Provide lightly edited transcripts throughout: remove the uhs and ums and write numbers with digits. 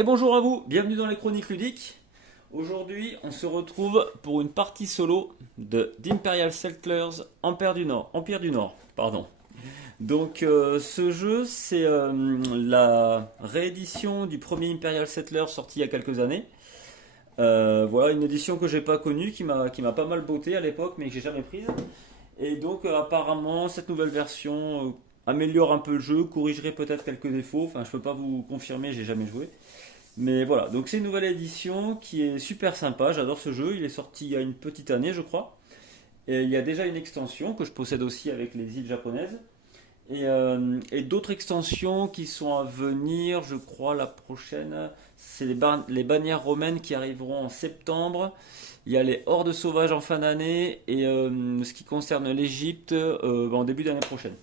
Et bonjour à vous, bienvenue dans les Chroniques Ludiques. Aujourd'hui, on se retrouve pour une partie solo de d'Imperial Settlers Empire du Nord, pardon. Donc ce jeu, c'est la réédition du premier Imperial Settlers sorti il y a quelques années. Voilà, une édition que j'ai pas connue, qui m'a pas mal botté à l'époque, mais que j'ai jamais prise. Et donc apparemment, cette nouvelle version améliore un peu le jeu, corrigerait peut-être quelques défauts. Enfin, je peux pas vous confirmer, j'ai jamais joué. Mais voilà, donc c'est une nouvelle édition qui est super sympa, j'adore ce jeu, il est sorti il y a une petite année je crois. Et il y a déjà une extension que je possède aussi avec les îles japonaises. Et d'autres extensions qui sont à venir, je crois la prochaine, c'est les bannières romaines qui arriveront en septembre. Il y a les hordes sauvages en fin d'année et ce qui concerne l'Égypte en début d'année prochaine.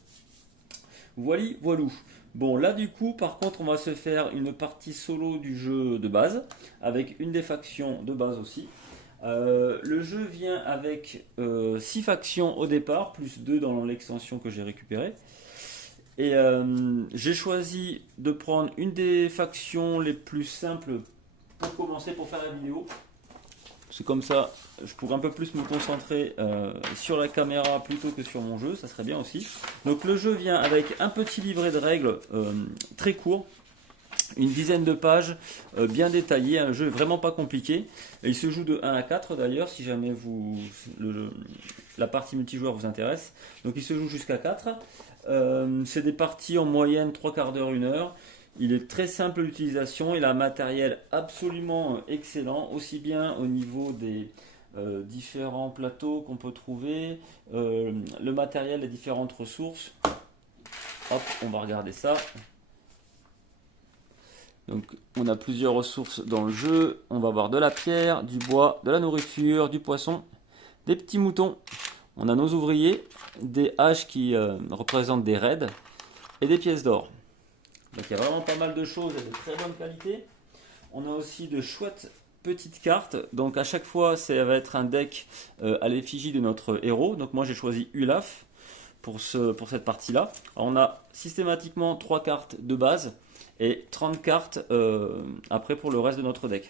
Voili, voilou. Bon, là du coup, par contre, on va se faire une partie solo du jeu de base, avec une des factions de base aussi. Le jeu vient avec 6 factions au départ, plus 2 dans l'extension que j'ai récupérée. Et j'ai choisi de prendre une des factions les plus simples pour commencer, pour faire la vidéo. C'est comme ça, je pourrais un peu plus me concentrer sur la caméra plutôt que sur mon jeu, ça serait bien aussi. Donc le jeu vient avec un petit livret de règles très court, une dizaine de pages, bien détaillé, un jeu vraiment pas compliqué. Et il se joue de 1 à 4 d'ailleurs, si jamais la partie multijoueur vous intéresse. Donc il se joue jusqu'à 4. C'est des parties en moyenne 3 quarts d'heure, 1 heure. Il est très simple d'utilisation, il a un matériel absolument excellent, aussi bien au niveau des différents plateaux qu'on peut trouver, le matériel des différentes ressources. Hop, on va regarder ça. Donc on a plusieurs ressources dans le jeu, on va avoir de la pierre, du bois, de la nourriture, du poisson, des petits moutons. On a nos ouvriers, des haches qui représentent des raids et des pièces d'or. Donc il y a vraiment pas mal de choses et de très bonne qualité. On a aussi de chouettes petites cartes. Donc à chaque fois, ça va être un deck à l'effigie de notre héros. Donc moi j'ai choisi Ulaf pour cette partie-là. On a systématiquement 3 cartes de base et 30 cartes après pour le reste de notre deck.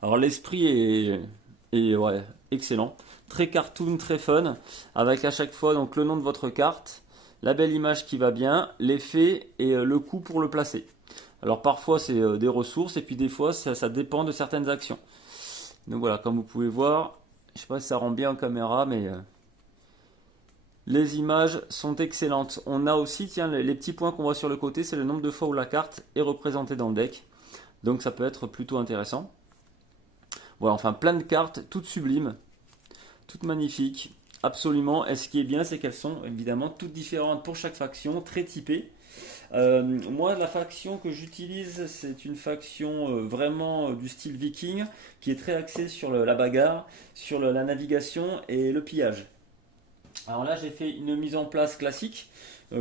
Alors l'esprit est ouais, excellent. Très cartoon, très fun. Avec à chaque fois donc le nom de votre carte, la belle image qui va bien, l'effet et le coût pour le placer. Alors parfois c'est des ressources et puis des fois ça dépend de certaines actions. Donc voilà, comme vous pouvez voir, je ne sais pas si ça rend bien en caméra, mais les images sont excellentes. On a aussi, tiens, les petits points qu'on voit sur le côté, c'est le nombre de fois où la carte est représentée dans le deck. Donc ça peut être plutôt intéressant. Voilà, enfin plein de cartes, toutes sublimes, toutes magnifiques. Absolument, et ce qui est bien, c'est qu'elles sont évidemment toutes différentes pour chaque faction, très typées. Moi, la faction que j'utilise, c'est une faction vraiment du style viking, qui est très axée sur la bagarre, sur la navigation et le pillage. Alors là, j'ai fait une mise en place classique,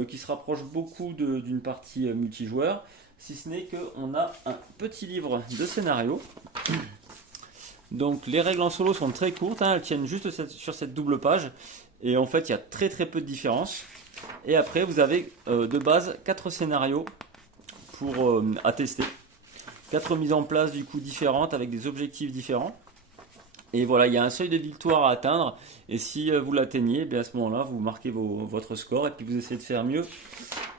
qui se rapproche beaucoup d'une partie multijoueur, si ce n'est qu'on a un petit livre de scénario. Donc les règles en solo sont très courtes, hein, elles tiennent juste sur cette double page. Et en fait, il y a très très peu de différence. Et après, vous avez de base 4 scénarios à tester. 4 mises en place du coup différentes avec des objectifs différents. Et voilà, il y a un seuil de victoire à atteindre. Et si vous l'atteignez, à ce moment-là, vous marquez votre score et puis vous essayez de faire mieux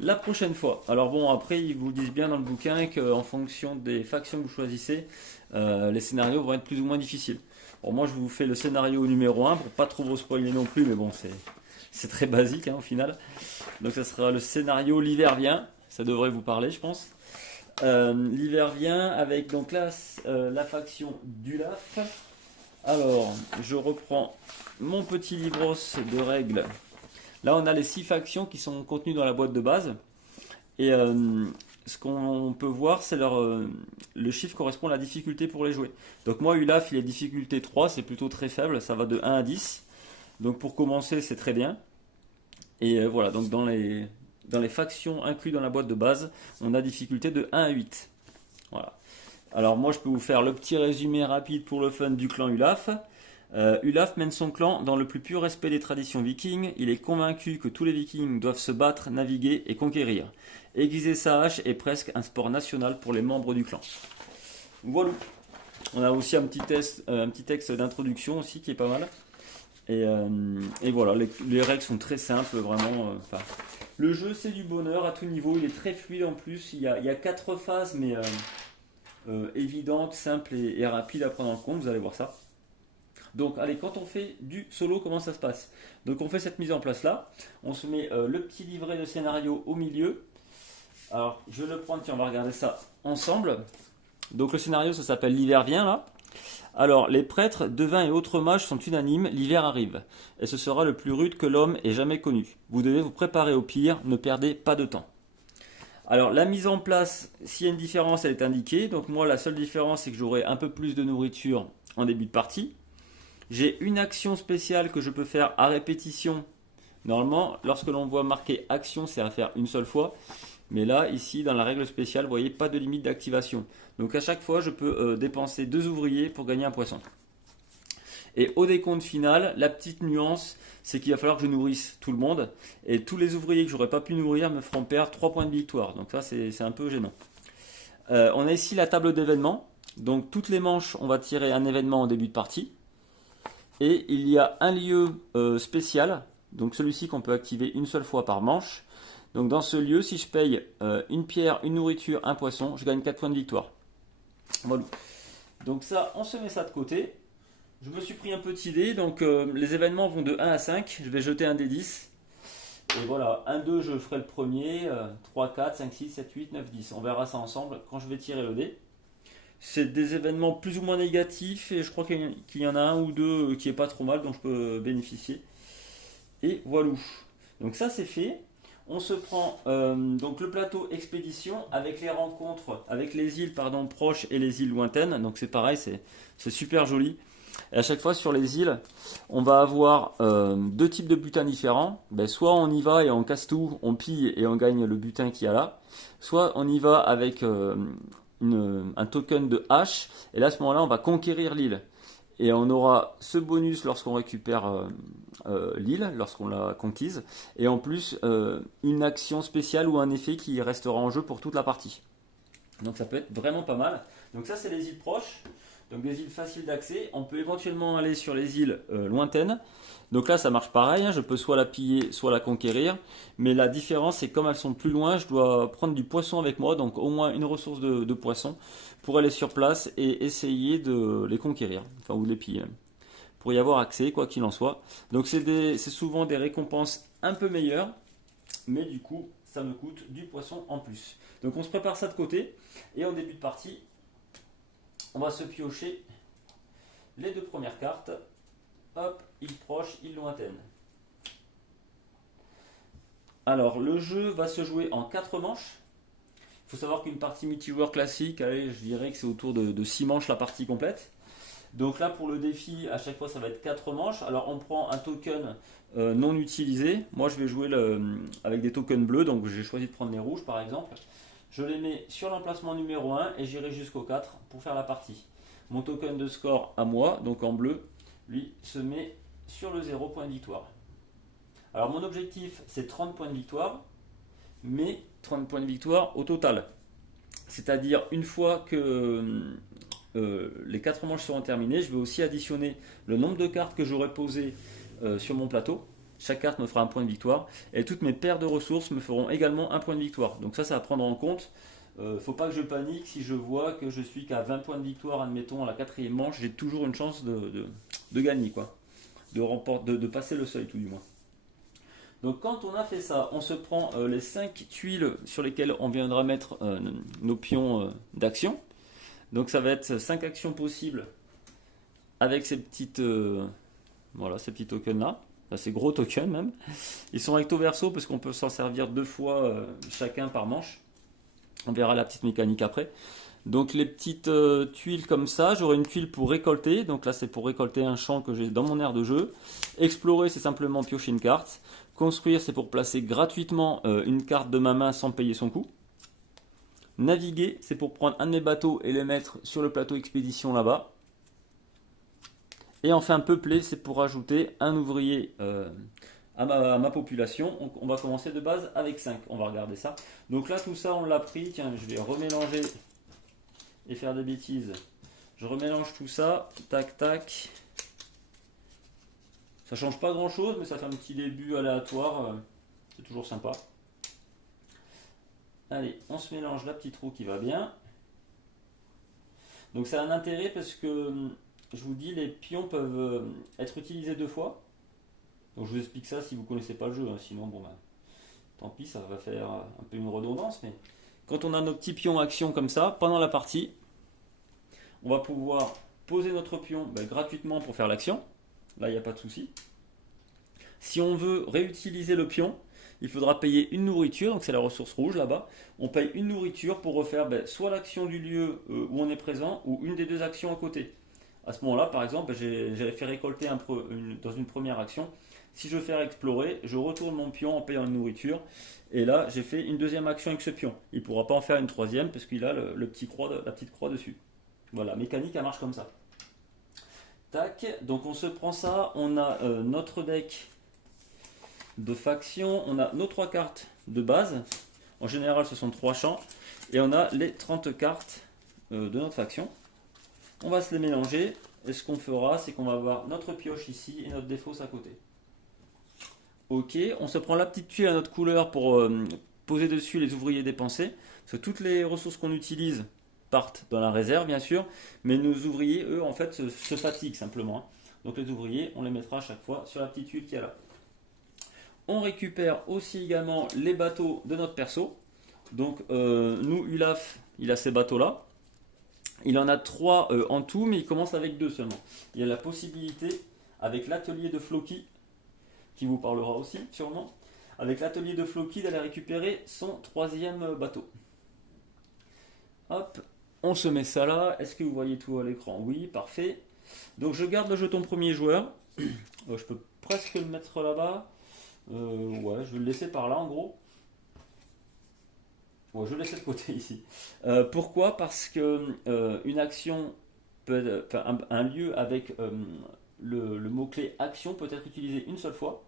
la prochaine fois. Alors bon, après, ils vous disent bien dans le bouquin qu'en fonction des factions que vous choisissez, les scénarios vont être plus ou moins difficiles. Bon, moi, je vous fais le scénario numéro 1 pour pas trop vous spoiler non plus, mais bon, c'est très basique hein, au final. Donc ça sera le scénario L'hiver vient. Ça devrait vous parler, je pense. L'hiver vient avec donc là la faction d'Ulaf. Alors, je reprends mon petit livros de règles. Là, on a les 6 factions qui sont contenues dans la boîte de base. Et ce qu'on peut voir, c'est le chiffre correspond à la difficulté pour les jouer. Donc moi, Ulaf, il est difficulté 3, c'est plutôt très faible, ça va de 1 à 10. Donc pour commencer, c'est très bien. Et voilà, donc dans les factions incluses dans la boîte de base, on a difficulté de 1 à 8. Voilà. Alors moi je peux vous faire le petit résumé rapide pour le fun du clan Ulaf. Ulaf mène son clan dans le plus pur respect des traditions vikings. Il est convaincu que tous les vikings doivent se battre, naviguer et conquérir. Aiguiser sa hache est presque un sport national pour les membres du clan. Voilà. On a aussi un petit texte d'introduction aussi qui est pas mal. Et voilà, les règles sont très simples, vraiment. Le jeu, c'est du bonheur à tout niveau. Il est très fluide en plus. Il y a 4 phases, mais évidentes, simples et rapides à prendre en compte. Vous allez voir ça. Donc, allez, quand on fait du solo, comment ça se passe? Donc, on fait cette mise en place là. On se met le petit livret de scénario au milieu. Alors, je vais le prendre, tiens, on va regarder ça ensemble. Donc, le scénario, ça s'appelle L'hiver vient là. Alors, les prêtres, devins et autres mages sont unanimes, l'hiver arrive, et ce sera le plus rude que l'homme ait jamais connu. Vous devez vous préparer au pire, ne perdez pas de temps. Alors, la mise en place, s'il y a une différence, elle est indiquée. Donc moi, la seule différence, c'est que j'aurai un peu plus de nourriture en début de partie. J'ai une action spéciale que je peux faire à répétition. Normalement, lorsque l'on voit marqué action, c'est à faire une seule fois. Mais là, ici, dans la règle spéciale, vous voyez, pas de limite d'activation. Donc à chaque fois, je peux dépenser 2 ouvriers pour gagner un poisson. Et au décompte final, la petite nuance, c'est qu'il va falloir que je nourrisse tout le monde. Et tous les ouvriers que j'aurais pas pu nourrir me feront perdre 3 points de victoire. Donc ça, c'est un peu gênant. On a ici la table d'événements. Donc toutes les manches, on va tirer un événement en début de partie. Et il y a un lieu spécial. Donc celui-ci qu'on peut activer une seule fois par manche. Donc dans ce lieu, si je paye une pierre, une nourriture, un poisson, je gagne 4 points de victoire. Voilà. Donc ça, on se met ça de côté. Je me suis pris un petit dé. Donc les événements vont de 1 à 5. Je vais jeter un dé 10. Et voilà, 1, 2, je ferai le premier. 3, 4, 5, 6, 7, 8, 9, 10. On verra ça ensemble quand je vais tirer le dé. C'est des événements plus ou moins négatifs. Et je crois qu'il y en a un ou deux qui est pas trop mal, dont je peux bénéficier. Et voilà. Donc ça, c'est fait. On se prend donc le plateau expédition avec les rencontres, avec les îles proches et les îles lointaines. Donc c'est pareil, c'est super joli. Et à chaque fois sur les îles, on va avoir 2 types de butins différents. Soit on y va et on casse tout, on pille et on gagne le butin qu'il y a là. Soit on y va avec un token de hache. Et là à ce moment-là, on va conquérir l'île. Et on aura ce bonus lorsqu'on récupère l'île, lorsqu'on l'a conquise. Et en plus, une action spéciale ou un effet qui restera en jeu pour toute la partie. Donc ça peut être vraiment pas mal. Donc ça, c'est les îles proches. Donc des îles faciles d'accès. On peut éventuellement aller sur les îles lointaines. Donc là, ça marche pareil. Je peux soit la piller, soit la conquérir. Mais la différence, c'est comme elles sont plus loin, je dois prendre du poisson avec moi. Donc au moins une ressource de poisson pour aller sur place et essayer de les conquérir. Enfin, ou de les piller. Pour y avoir accès, quoi qu'il en soit. Donc c'est souvent des récompenses un peu meilleures. Mais du coup, ça me coûte du poisson en plus. Donc on se prépare ça de côté. Et en début de partie, on va se piocher les 2 premières cartes. Hop, île proche, île lointaine. Alors, le jeu va se jouer en 4 manches. Il faut savoir qu'une partie multijoueur classique, allez, je dirais que c'est autour de 6 manches la partie complète. Donc là, pour le défi, à chaque fois, ça va être 4 manches. Alors, on prend un token non utilisé. Moi, je vais jouer avec des tokens bleus, donc j'ai choisi de prendre les rouges, par exemple. Je les mets sur l'emplacement numéro 1 et j'irai jusqu'au 4 pour faire la partie. Mon token de score à moi, donc en bleu, lui, se met sur le 0 point de victoire. Alors, mon objectif, c'est 30 points de victoire, mais 30 points de victoire au total. C'est-à-dire, une fois que les 4 manches seront terminées, je vais aussi additionner le nombre de cartes que j'aurai posées sur mon plateau. Chaque carte me fera un point de victoire. Et toutes mes paires de ressources me feront également un point de victoire. Donc ça à prendre en compte. Faut pas que je panique si je vois que je suis qu'à 20 points de victoire, admettons, à la 4e manche. J'ai toujours une chance de gagner, quoi. De passer le seuil, tout du moins. Donc quand on a fait ça, on se prend les 5 tuiles sur lesquelles on viendra mettre nos pions d'action. Donc ça va être 5 actions possibles avec ces petites ces petits tokens là. Enfin, ces gros tokens même. Ils sont recto verso parce qu'on peut s'en servir 2 fois chacun par manche. On verra la petite mécanique après. Donc les petites tuiles comme ça, j'aurai une tuile pour récolter. Donc là c'est pour récolter un champ que j'ai dans mon aire de jeu. Explorer, c'est simplement piocher une carte. Construire, c'est pour placer gratuitement une carte de ma main sans payer son coût. Naviguer, c'est pour prendre un de mes bateaux et les mettre sur le plateau expédition là-bas. Et enfin peupler, c'est pour ajouter un ouvrier à ma population. On va commencer de base avec 5. On va regarder ça. Donc là, tout ça, on l'a pris. Tiens, je vais remélanger et faire des bêtises. Je remélange tout ça. Tac, tac. Ça change pas grand chose, mais ça fait un petit début aléatoire. C'est toujours sympa. Allez, on se mélange la petite roue qui va bien. Donc ça a un intérêt parce que, je vous dis, les pions peuvent être utilisés 2 fois. Donc je vous explique ça si vous ne connaissez pas le jeu. Hein. Sinon, bon, ben, tant pis, ça va faire un peu une redondance. Mais quand on a nos petits pions action comme ça, pendant la partie, on va pouvoir poser notre pion gratuitement pour faire l'action. Là, il n'y a pas de souci. Si on veut réutiliser le pion, il faudra payer une nourriture, donc c'est la ressource rouge là-bas. On paye une nourriture pour refaire soit l'action du lieu où on est présent, ou une des 2 actions à côté. À ce moment-là, par exemple, j'ai fait récolter dans une première action. Si je veux faire explorer, je retourne mon pion en payant une nourriture. Et là, j'ai fait une 2e action avec ce pion. Il ne pourra pas en faire une 3e parce qu'il a la petite croix dessus. Voilà, mécanique, elle marche comme ça. Tac, donc on se prend ça. On a notre deck de faction, on a nos 3 cartes de base. En général, ce sont 3 champs. Et on a les 30 cartes de notre faction. On va se les mélanger. Et ce qu'on fera, c'est qu'on va avoir notre pioche ici et notre défausse à côté. Ok, on se prend la petite tuile à notre couleur pour poser dessus les ouvriers dépensés. Parce que toutes les ressources qu'on utilise partent dans la réserve, bien sûr. Mais nos ouvriers, eux, en fait, se fatiguent simplement. Donc les ouvriers, on les mettra à chaque fois sur la petite tuile qui est là. On récupère aussi également les bateaux de notre perso. Donc nous, Ulaf, il a ces bateaux-là. Il en a 3 en tout, mais il commence avec 2 seulement. Il y a la possibilité, avec l'atelier de Floki, qui vous parlera aussi sûrement, avec l'atelier de Floki d'aller récupérer son 3e bateau. Hop, on se met ça là. Est-ce que vous voyez tout à l'écran? Oui, parfait. Donc je garde le jeton premier joueur. Je peux presque le mettre là-bas. Ouais, je vais le laisser par là en gros. Ouais, je vais le laisser de côté ici. Pourquoi? Parce que une action peut être, enfin, un lieu avec le mot-clé action peut être utilisé une seule fois.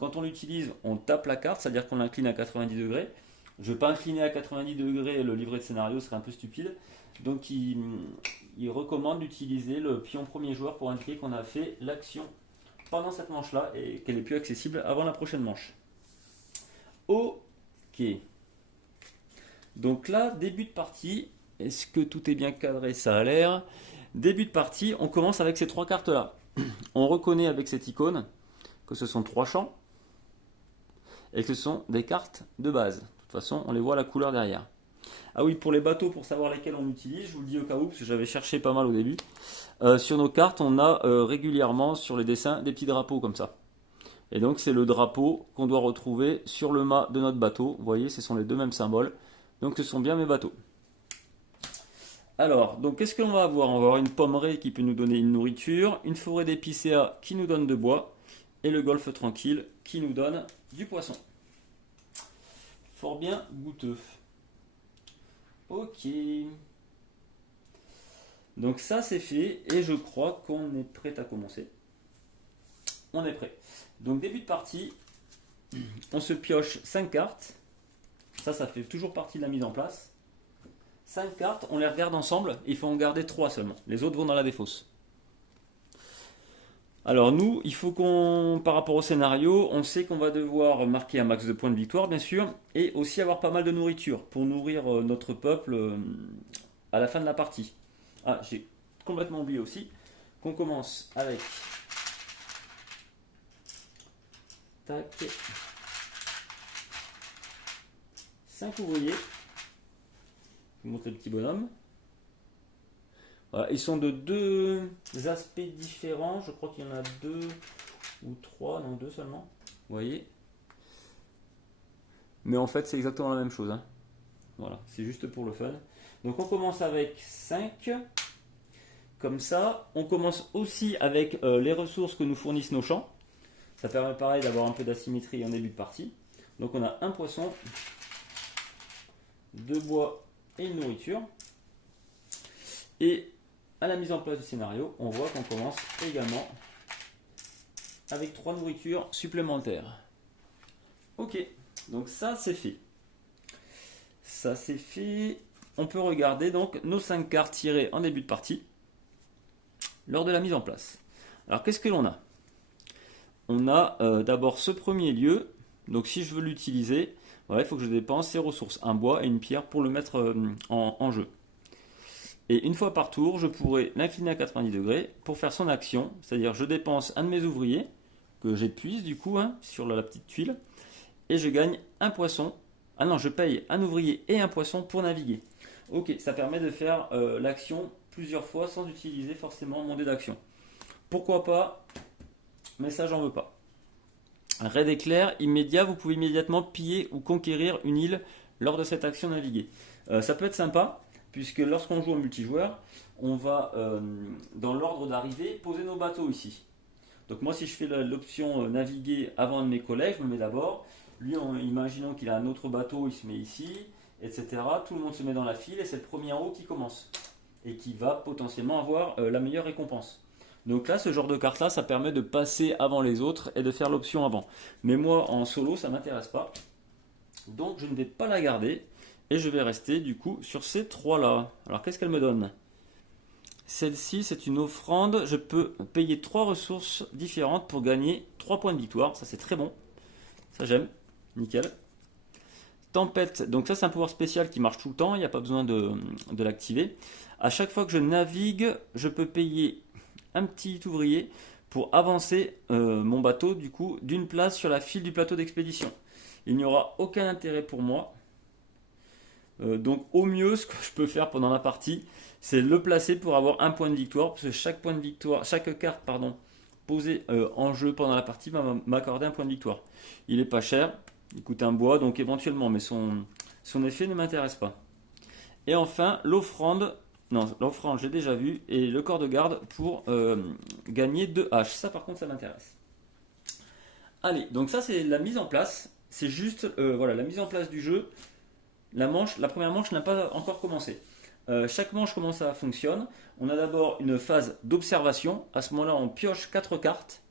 Quand on l'utilise, on tape la carte, c'est-à-dire qu'on l'incline à 90 degrés. Je ne vais pas incliner à 90 degrés le livret de scénario, ce serait un peu stupide. Donc il recommande d'utiliser le pion premier joueur pour indiquer qu'on a fait l'action pendant cette manche-là et qu'elle est plus accessible avant la prochaine manche. Ok. Donc là, début de partie. Est-ce que tout est bien cadré? Ça a l'air. Début de partie, on commence avec ces 3 cartes-là. On reconnaît avec cette icône que ce sont 3 champs et que ce sont des cartes de base. De toute façon, on les voit à la couleur derrière. Ah oui, pour les bateaux, pour savoir lesquels on utilise, je vous le dis au cas où, parce que j'avais cherché pas mal au début. Sur nos cartes, on a régulièrement sur les dessins des petits drapeaux comme ça. Et donc c'est le drapeau qu'on doit retrouver sur le mât de notre bateau. Vous voyez, ce sont les 2 mêmes symboles. Donc ce sont bien mes bateaux. Alors, donc qu'est-ce qu'on va avoir? On va avoir une pommeraie qui peut nous donner une nourriture, une forêt d'épicéas qui nous donne de bois, et le golfe tranquille qui nous donne du poisson. Fort bien goûteux. Ok. Donc ça c'est fait, et je crois qu'on est prêt à commencer. On est prêt. Donc début de partie, on se pioche 5 cartes. Ça fait toujours partie de la mise en place. 5 cartes, on les regarde ensemble, il faut en garder 3 seulement. Les autres vont dans la défausse. Alors nous, il faut qu'on, par rapport au scénario, on sait qu'on va devoir marquer un max de points de victoire, bien sûr, et aussi avoir pas mal de nourriture pour nourrir notre peuple à la fin de la partie. Ah, j'ai complètement oublié aussi qu'on commence avec... Tac. 5 ouvriers. Je vous montre le petit bonhomme. Voilà, ils sont de 2 aspects différents. Je crois qu'il y en a 2 ou 3, non 2 seulement. Vous voyez? Mais en fait, c'est exactement la même chose. Hein. Voilà, c'est juste pour le fun. Donc on commence avec 5. Comme ça, on commence aussi avec les ressources que nous fournissent nos champs. Ça permet pareil d'avoir un peu d'asymétrie en début de partie. Donc on a un poisson, 2 bois et une nourriture. Et à la mise en place du scénario, on voit qu'on commence également avec 3 nourritures supplémentaires. Ok, donc ça c'est fait. Ça c'est fait. On peut regarder donc nos 5 cartes tirées en début de partie lors de la mise en place. Alors qu'est-ce que l'on a? On a d'abord ce premier lieu. Donc si je veux l'utiliser, voilà, il faut que je dépense ces ressources, un bois et une pierre pour le mettre en jeu. Et une fois par tour, je pourrais l'incliner à 90 degrés pour faire son action. C'est-à-dire je dépense un de mes ouvriers, que j'épuise du coup sur la petite tuile, et je gagne un poisson. Ah non, je paye un ouvrier et un poisson pour naviguer. Ok, ça permet de faire l'action plusieurs fois sans utiliser forcément mon dé d'action. Pourquoi pas, mais ça j'en veux pas. Raid éclair immédiat, vous pouvez immédiatement piller ou conquérir une île lors de cette action naviguer. Ça peut être sympa, puisque lorsqu'on joue en multijoueur, on va dans l'ordre d'arrivée poser nos bateaux ici. Donc moi si je fais l'option naviguer avant un de mes collègues, je me mets d'abord. Lui, imaginons qu'il a un autre bateau, il se met ici, etc. Tout le monde se met dans la file et c'est le premier en haut qui commence. Et qui va potentiellement avoir la meilleure récompense. Donc là, ce genre de carte là, ça permet de passer avant les autres et de faire l'option avant. Mais moi, en solo, ça ne m'intéresse pas. Donc je ne vais pas la garder. Et je vais rester du coup sur ces 3 là. Alors qu'est-ce qu'elle me donne? Celle-ci, c'est une offrande. Je peux payer 3 ressources différentes pour gagner 3 points de victoire. Ça, c'est très bon. Ça, j'aime. Nickel. Tempête, donc ça c'est un pouvoir spécial qui marche tout le temps, il n'y a pas besoin de l'activer. À chaque fois que je navigue, je peux payer un petit ouvrier pour avancer mon bateau du coup d'une place sur la file du plateau d'expédition. Il n'y aura aucun intérêt pour moi. Donc au mieux, ce que je peux faire pendant la partie, c'est le placer pour avoir un point de victoire, parce que chaque point de victoire, chaque carte posée en jeu pendant la partie va m'accorder un point de victoire. Il est pas cher. Il coûte un bois, donc éventuellement, mais son effet ne m'intéresse pas. Et enfin, l'offrande. Non, l'offrande, j'ai déjà vu. Et le corps de garde pour gagner 2 haches. Ça, par contre, ça m'intéresse. Allez, donc ça, c'est la mise en place. C'est juste voilà, la mise en place du jeu. La première manche n'a pas encore commencé. Chaque manche, comment ça fonctionne? On a d'abord une phase d'observation. À ce moment-là, on pioche 4 cartes.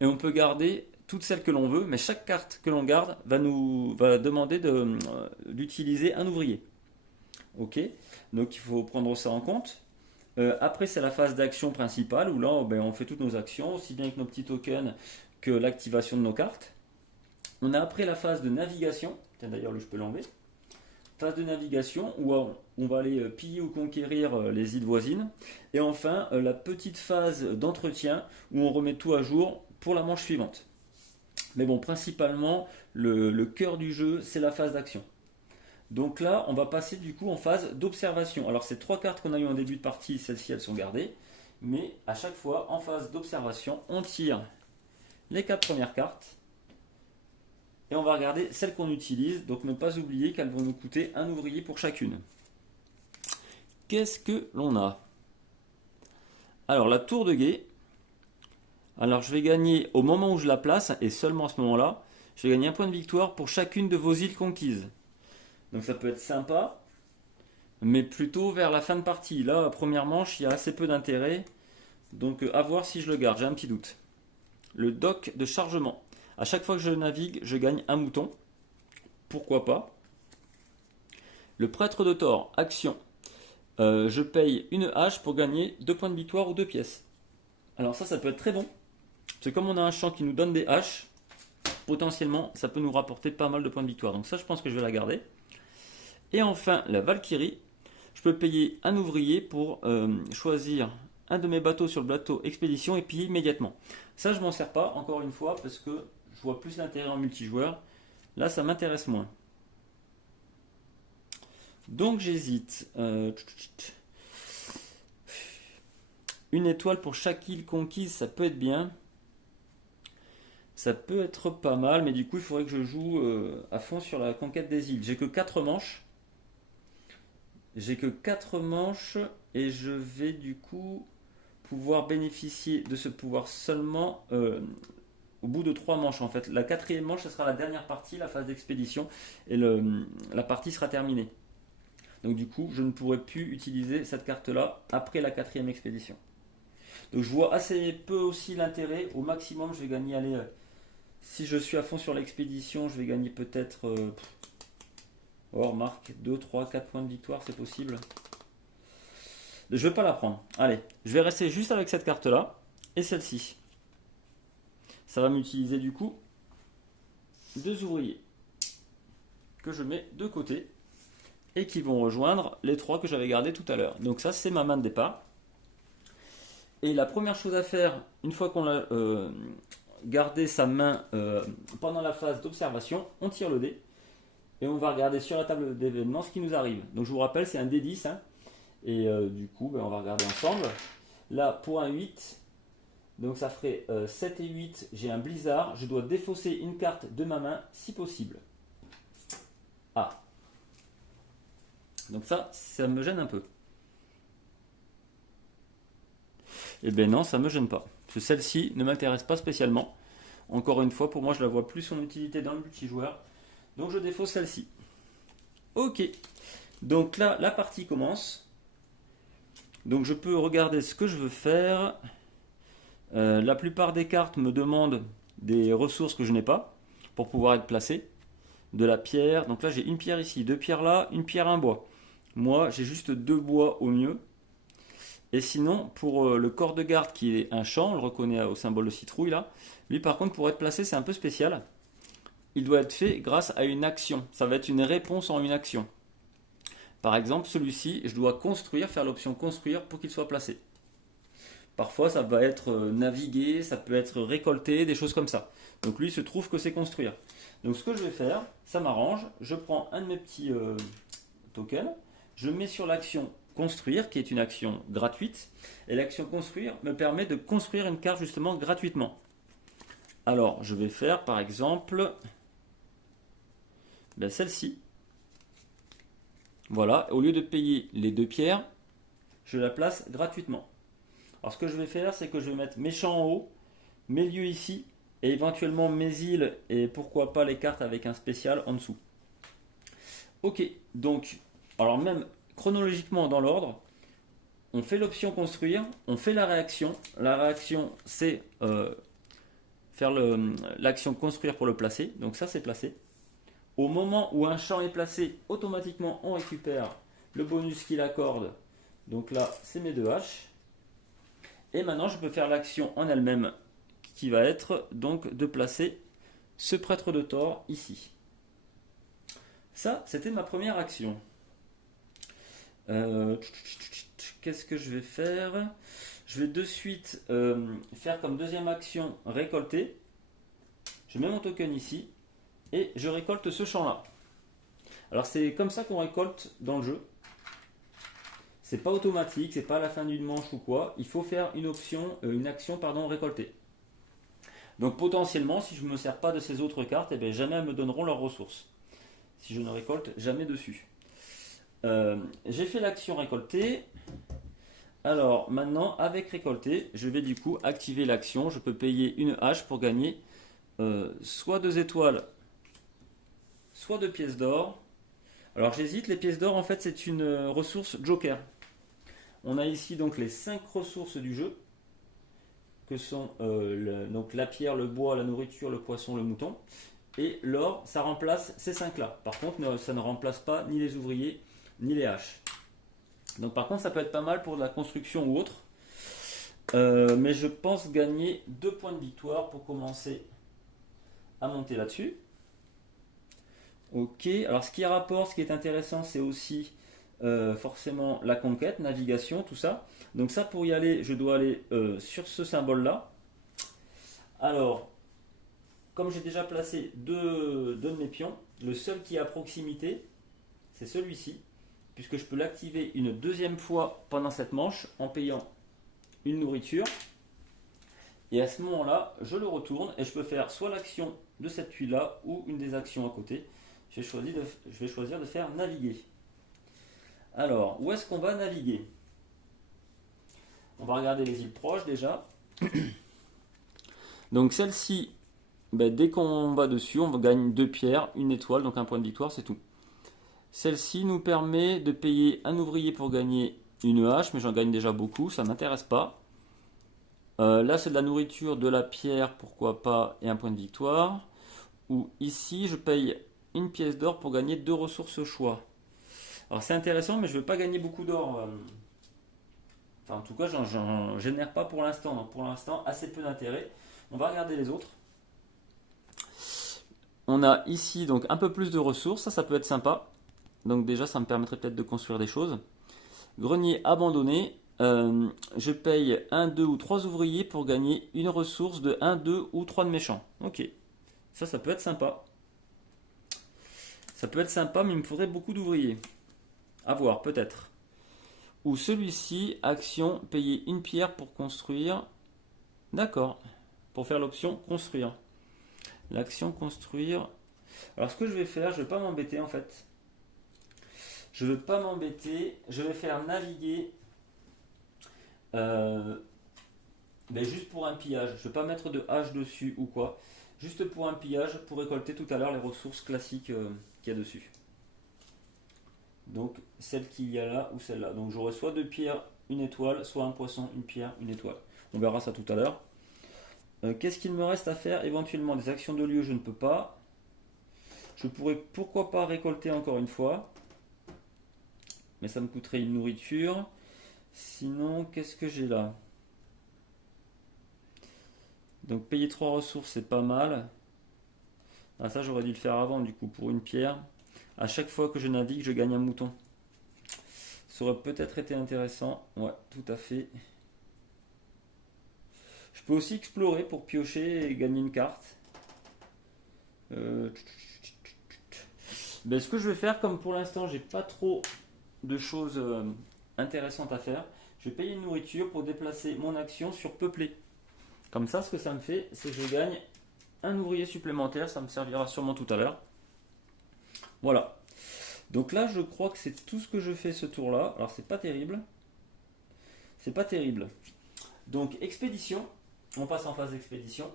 Et on peut garder toutes celles que l'on veut, mais chaque carte que l'on garde va demander d'utiliser un ouvrier. Ok, donc il faut prendre ça en compte. Après, c'est la phase d'action principale où là, on fait toutes nos actions, aussi bien avec nos petits tokens que l'activation de nos cartes. On a après la phase de navigation. Tiens, d'ailleurs, je peux l'enlever. Phase de navigation où on va aller piller ou conquérir les îles voisines. Et enfin, la petite phase d'entretien où on remet tout à jour pour la manche suivante. Mais bon, principalement, le cœur du jeu, c'est la phase d'action. Donc là, on va passer du coup en phase d'observation. Alors ces 3 cartes qu'on a eues en début de partie, celles-ci, elles sont gardées. Mais à chaque fois, en phase d'observation, on tire les 4 premières cartes. Et on va regarder celles qu'on utilise. Donc ne pas oublier qu'elles vont nous coûter un ouvrier pour chacune. Qu'est-ce que l'on a? Alors la tour de guet. Alors je vais gagner au moment où je la place, et seulement à ce moment-là, je vais gagner un point de victoire pour chacune de vos îles conquises. Donc ça peut être sympa, mais plutôt vers la fin de partie. Là, première manche, il y a assez peu d'intérêt. Donc à voir si je le garde, j'ai un petit doute. Le dock de chargement. À chaque fois que je navigue, je gagne un mouton. Pourquoi pas? Le prêtre de Thor, action. Je paye une hache pour gagner 2 points de victoire ou 2 pièces. Alors ça peut être très bon. C'est comme on a un champ qui nous donne des haches, potentiellement ça peut nous rapporter pas mal de points de victoire. Donc ça, je pense que je vais la garder. Et enfin, la Valkyrie. Je peux payer un ouvrier pour choisir un de mes bateaux sur le bateau expédition et piller immédiatement. Ça, je m'en sers pas, encore une fois, parce que je vois plus l'intérêt en multijoueur. Là, ça m'intéresse moins. Donc j'hésite. Une étoile pour chaque île conquise, ça peut être bien. Ça peut être pas mal, mais du coup, il faudrait que je joue à fond sur la conquête des îles. J'ai que 4 manches. J'ai que 4 manches et je vais du coup pouvoir bénéficier de ce pouvoir seulement au bout de 3 manches en fait. La 4e manche, ce sera la dernière partie, la phase d'expédition, et la partie sera terminée. Donc du coup, je ne pourrai plus utiliser cette carte-là après la 4e expédition. Donc je vois assez peu aussi l'intérêt. Au maximum, je vais gagner, allez, si je suis à fond sur l'expédition, je vais gagner peut-être, oh remarque, 2, 3, 4 points de victoire, c'est possible. Je ne vais pas la prendre. Allez, je vais rester juste avec cette carte-là et celle-ci. Ça va m'utiliser du coup 2 ouvriers que je mets de côté et qui vont rejoindre les 3 que j'avais gardés tout à l'heure. Donc ça, c'est ma main de départ. Et la première chose à faire, une fois qu'on a gardé sa main pendant la phase d'observation, on tire le dé et on va regarder sur la table d'événements ce qui nous arrive. Donc je vous rappelle, c'est un D10, hein, et du coup, on va regarder ensemble. Là, pour un 8, donc ça ferait 7 et 8, j'ai un blizzard, je dois défausser une carte de ma main si possible. Ah. Donc ça me gêne un peu. Eh bien non, ça ne me gêne pas. Parce que celle-ci ne m'intéresse pas spécialement. Encore une fois, pour moi, je la vois plus son utilité dans le multijoueur. Donc je défausse celle-ci. Ok. Donc là, la partie commence. Donc je peux regarder ce que je veux faire. La plupart des cartes me demandent des ressources que je n'ai pas pour pouvoir être placé. De la pierre. Donc là, j'ai une pierre ici, 2 pierres là, une pierre, un bois. Moi, j'ai juste 2 bois au mieux. Et sinon, pour le corps de garde qui est un champ, on le reconnaît au symbole de citrouille là, lui par contre pour être placé c'est un peu spécial. Il doit être fait grâce à une action, ça va être une réponse en une action. Par exemple celui-ci, je dois construire, faire l'option construire pour qu'il soit placé. Parfois ça va être naviguer, ça peut être récolter, des choses comme ça. Donc lui il se trouve que c'est construire. Donc ce que je vais faire, ça m'arrange, je prends un de mes petits tokens, je mets sur l'action construire, qui est une action gratuite. Et l'action construire me permet de construire une carte justement gratuitement. Alors, je vais faire par exemple celle-ci. Voilà, au lieu de payer les 2 pierres, je la place gratuitement. Alors, ce que je vais faire, c'est que je vais mettre mes champs en haut, mes lieux ici, et éventuellement mes îles, et pourquoi pas les cartes avec un spécial en dessous. Ok, donc, alors même chronologiquement dans l'ordre, on fait l'option construire, on fait la réaction. La réaction, c'est faire l'action construire pour le placer. Donc ça, c'est placé. Au moment où un champ est placé, automatiquement, on récupère le bonus qu'il accorde. Donc là, c'est mes 2 haches. Et maintenant, je peux faire l'action en elle-même qui va être donc de placer ce prêtre de Thor ici. Ça, c'était ma première action. Qu'est-ce que je vais faire? Je vais de suite faire comme deuxième action récolter. Je mets mon token ici et je récolte ce champ là. Alors c'est comme ça qu'on récolte dans le jeu. C'est pas automatique, c'est pas à la fin d'une manche ou quoi. Il faut faire une action récolter. Donc potentiellement, si je ne me sers pas de ces autres cartes, eh bien, jamais elles me donneront leurs ressources. Si je ne récolte jamais dessus. J'ai fait l'action récolter. Alors maintenant avec récolter, je vais du coup activer l'action. Je peux payer une hache pour gagner soit 2 étoiles, soit 2 pièces d'or. Alors j'hésite, les pièces d'or en fait c'est une ressource joker. On a ici donc les 5 ressources du jeu, que sont donc la pierre, le bois, la nourriture, le poisson, le mouton. Et l'or, ça remplace ces 5 là. Par contre, ça ne remplace pas ni les ouvriers, ni les haches. Donc par contre, ça peut être pas mal pour de la construction ou autre. Mais je pense gagner 2 points de victoire pour commencer à monter là-dessus. Ok, alors ce qui est rapport, ce qui est intéressant, c'est aussi forcément la conquête, navigation, tout ça. Donc ça, pour y aller, je dois aller sur ce symbole-là. Alors, comme j'ai déjà placé deux de mes pions, le seul qui est à proximité, c'est celui-ci, puisque je peux l'activer une deuxième fois pendant cette manche en payant une nourriture. Et à ce moment-là, je le retourne et je peux faire soit l'action de cette tuile-là ou une des actions à côté. Je vais choisir de faire naviguer. Alors, où est-ce qu'on va naviguer? On va regarder les îles proches déjà. Donc celle-ci, dès qu'on va dessus, on gagne 2 pierres, une étoile, donc un point de victoire, c'est tout. Celle-ci nous permet de payer un ouvrier pour gagner une hache, mais j'en gagne déjà beaucoup, ça ne m'intéresse pas. Là, c'est de la nourriture, de la pierre, pourquoi pas, et un point de victoire. Ou ici, je paye une pièce d'or pour gagner 2 ressources au choix. Alors c'est intéressant, mais je ne veux pas gagner beaucoup d'or. Enfin, en tout cas, j'en génère pas pour l'instant. Donc pour l'instant, assez peu d'intérêt. On va regarder les autres. On a ici donc un peu plus de ressources. Ça peut être sympa. Donc déjà, ça me permettrait peut-être de construire des choses. Grenier abandonné. Je paye 1, 2 ou 3 ouvriers pour gagner une ressource de 1, 2 ou 3 de méchants. Ok. Ça peut être sympa. Ça peut être sympa, mais il me faudrait beaucoup d'ouvriers. À voir, peut-être. Ou celui-ci, action, payer une pierre pour construire. D'accord. Pour faire l'option construire. L'action construire. Alors ce que je vais faire, je ne vais pas m'embêter en fait. Je ne veux pas m'embêter. Je vais faire naviguer. Mais juste pour un pillage. Je ne vais pas mettre de hache dessus ou quoi. Juste pour un pillage, pour récolter tout à l'heure les ressources classiques qu'il y a dessus. Donc celle qu'il y a là ou celle-là. Donc j'aurai soit 2 pierres, une étoile, soit un poisson, une pierre, une étoile. On verra ça tout à l'heure. Qu'est-ce qu'il me reste à faire? Éventuellement des actions de lieu, je ne peux pas. Je pourrais pourquoi pas récolter encore une fois. Mais ça me coûterait une nourriture. Sinon, qu'est-ce que j'ai là? Donc payer 3 ressources, c'est pas mal. Ah ça j'aurais dû le faire avant du coup pour une pierre. À chaque fois que je navigue, je gagne un mouton. Ça aurait peut-être été intéressant. Ouais, tout à fait. Je peux aussi explorer pour piocher et gagner une carte. Ben, ce que je vais faire, comme pour l'instant j'ai pas trop de choses intéressantes à faire, je vais payer une nourriture pour déplacer mon action sur peupler. Comme ça, ce que ça me fait, c'est que je gagne un ouvrier supplémentaire. Ça me servira sûrement tout à l'heure. Voilà. Donc là, je crois que c'est tout ce que je fais ce tour-là. Alors, c'est pas terrible. C'est pas terrible. Donc, expédition. On passe en phase d'expédition.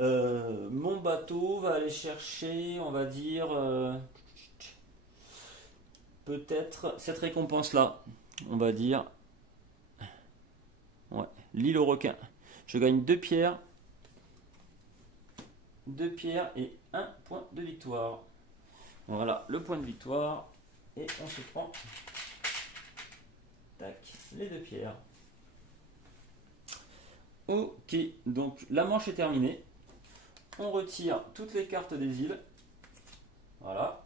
Mon bateau va aller chercher, on va dire, peut-être cette récompense-là. On va dire, ouais, l'île aux requins. Je gagne 2 pierres. 2 pierres et 1 point de victoire. Voilà, le point de victoire. Et on se prend, tac, les 2 pierres. Ok, donc la manche est terminée. On retire toutes les cartes des îles. Voilà.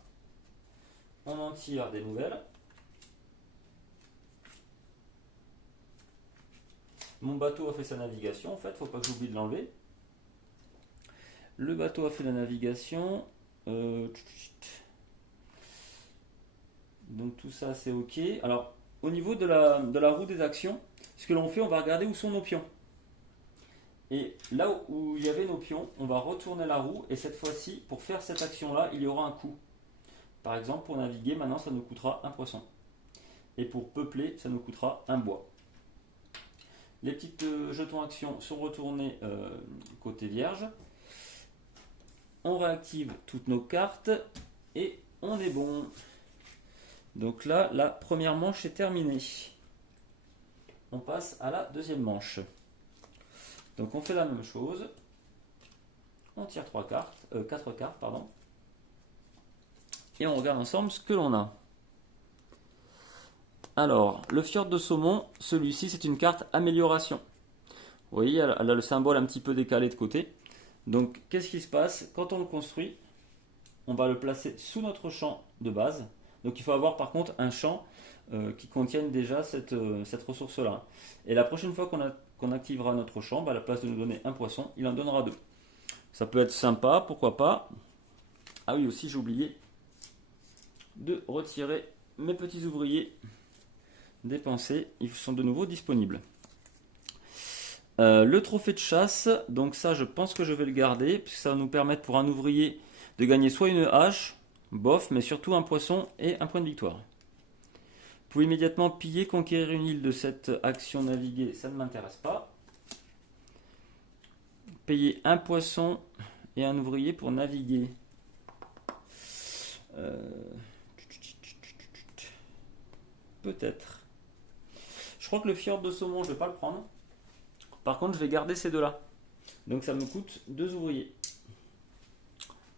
On en tire des nouvelles. Mon bateau a fait sa navigation, en fait, faut pas que j'oublie de l'enlever. Le bateau a fait la navigation. Donc tout ça c'est ok. Alors au niveau de la roue des actions, ce que l'on fait, on va regarder où sont nos pions. Et là où il y avait nos pions, on va retourner la roue et cette fois-ci, pour faire cette action-là, il y aura un coût. Par exemple, pour naviguer, maintenant ça nous coûtera un poisson. Et pour peupler, ça nous coûtera un bois. Les petites jetons actions sont retournés côté vierge. On réactive toutes nos cartes et on est bon. Donc là, la première manche est terminée. On passe à la deuxième manche. Donc on fait la même chose. On tire 4 cartes, pardon. Et on regarde ensemble ce que l'on a. Alors, le fjord de saumon, celui-ci c'est une carte amélioration. Vous voyez, elle a le symbole un petit peu décalé de côté. Donc qu'est-ce qui se passe? Quand on le construit, on va le placer sous notre champ de base. Donc il faut avoir par contre un champ qui contienne déjà cette ressource-là. Et la prochaine fois qu'on activera notre champ, à la place de nous donner un poisson, il en donnera 2. Ça peut être sympa, pourquoi pas. Ah oui, aussi j'ai oublié de retirer mes petits ouvriers dépensés. Ils sont de nouveau disponibles. Le trophée de chasse, donc ça je pense que je vais le garder, puisque ça va nous permettre pour un ouvrier de gagner soit une hache, bof, mais surtout un poisson et un point de victoire. Vous pouvez immédiatement piller, conquérir une île de cette action naviguer, ça ne m'intéresse pas. Payer un poisson et un ouvrier pour naviguer. Peut-être. Je crois que le fjord de saumon, je ne vais pas le prendre. Par contre, je vais garder ces deux-là. Donc ça me coûte 2 ouvriers.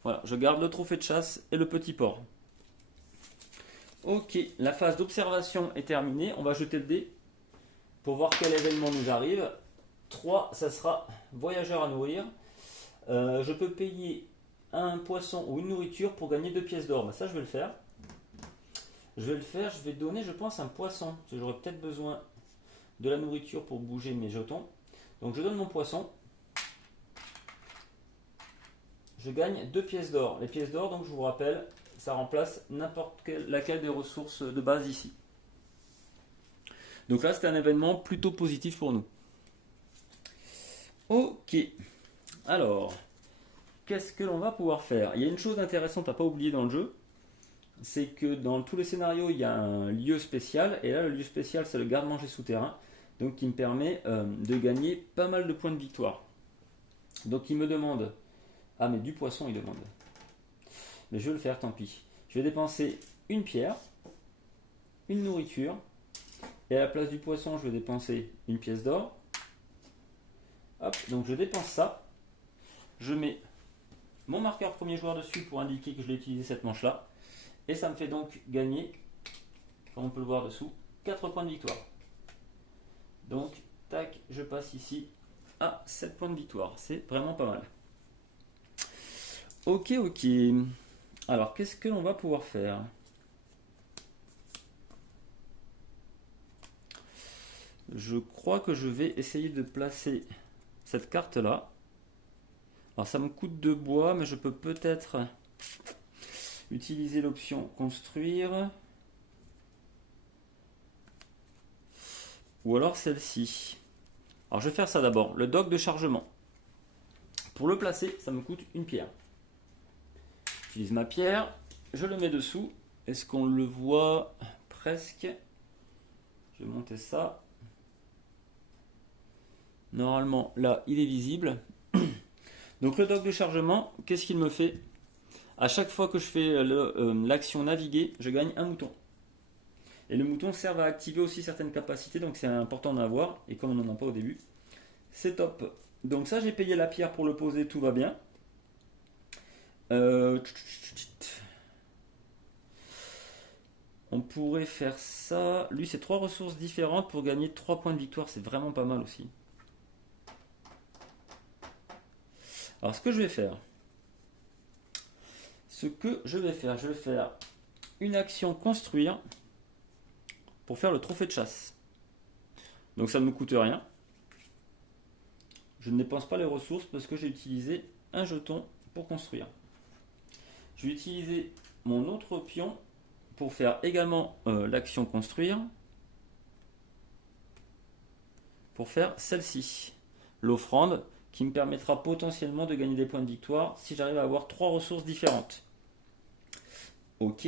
Voilà, je garde le trophée de chasse et le petit porc. Ok, la phase d'observation est terminée. On va jeter le dé pour voir quel événement nous arrive. 3, ça sera voyageur à nourrir. Je peux payer un poisson ou une nourriture pour gagner 2 pièces d'or. Ben ça, je vais le faire. Je vais donner, je pense, un poisson. Parce que j'aurais peut-être besoin de la nourriture pour bouger mes jetons. Donc je donne mon poisson. Je gagne 2 pièces d'or. Les pièces d'or, donc je vous rappelle, ça remplace n'importe laquelle des ressources de base ici. Donc là, c'est un événement plutôt positif pour nous. Ok. Alors, qu'est-ce que l'on va pouvoir faire? Il y a une chose intéressante à ne pas oublier dans le jeu, c'est que dans tous les scénarios, il y a un lieu spécial. Et là, le lieu spécial, c'est le garde-manger souterrain. Donc, qui me permet de gagner pas mal de points de victoire. Donc, il me demande... Ah, mais du poisson, il demande. Mais je vais le faire, tant pis. Je vais dépenser une pierre, une nourriture, et à la place du poisson, je vais dépenser une pièce d'or. Hop, donc je dépense ça. Je mets mon marqueur premier joueur dessus pour indiquer que je l'ai utilisé cette manche-là. Et ça me fait donc gagner, comme on peut le voir dessous, 4 points de victoire. Donc, tac, je passe ici à 7 points de victoire. C'est vraiment pas mal. Ok, ok. Alors, qu'est-ce que l'on va pouvoir faire? Je crois que je vais essayer de placer cette carte-là. Alors, ça me coûte de bois, mais je peux peut-être utiliser l'option construire. Ou alors celle-ci. Alors, je vais faire ça d'abord. Le dock de chargement. Pour le placer, ça me coûte une pierre. J'utilise ma pierre, je le mets dessous. Est-ce qu'on le voit? Presque. Je vais monter ça. Normalement, là, il est visible. Donc le dock de chargement, qu'est-ce qu'il me fait? À chaque fois que je fais l'action naviguer, je gagne un mouton. Et le mouton sert à activer aussi certaines capacités, donc c'est important d'en avoir. Et comme on n'en a pas au début, c'est top. Donc ça, j'ai payé la pierre pour le poser, tout va bien. On pourrait faire ça. Lui, c'est 3 ressources différentes pour gagner 3 points de victoire. C'est vraiment pas mal aussi. Alors, ce que je vais faire, je vais faire une action construire pour faire le trophée de chasse. Donc, ça ne me coûte rien. Je ne dépense pas les ressources parce que j'ai utilisé un jeton pour construire. Je vais utiliser mon autre pion pour faire également l'action construire, pour faire celle-ci, l'offrande, qui me permettra potentiellement de gagner des points de victoire si j'arrive à avoir 3 ressources différentes. Ok,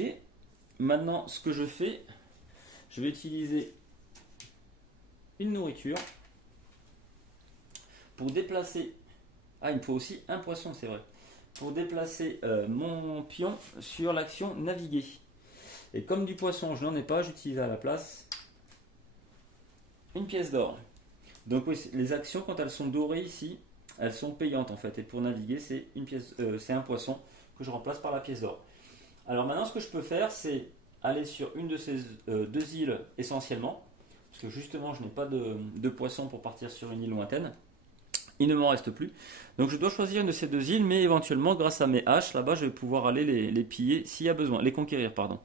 maintenant ce que je fais, je vais utiliser une nourriture pour déplacer... Ah, il me faut aussi un poisson, c'est vrai. Pour déplacer mon pion sur l'action naviguer. Et comme du poisson, je n'en ai pas, j'utilise à la place une pièce d'or. Donc oui, les actions, quand elles sont dorées ici, elles sont payantes en fait. Et pour naviguer, c'est un poisson que je remplace par la pièce d'or. Alors maintenant, ce que je peux faire, c'est aller sur une de ces 2 îles essentiellement. Parce que justement, je n'ai pas de poisson pour partir sur une île lointaine. Il ne m'en reste plus. Donc je dois choisir une de ces 2 îles, mais éventuellement, grâce à mes haches, là-bas, je vais pouvoir aller les piller s'il y a besoin. Les conquérir, pardon.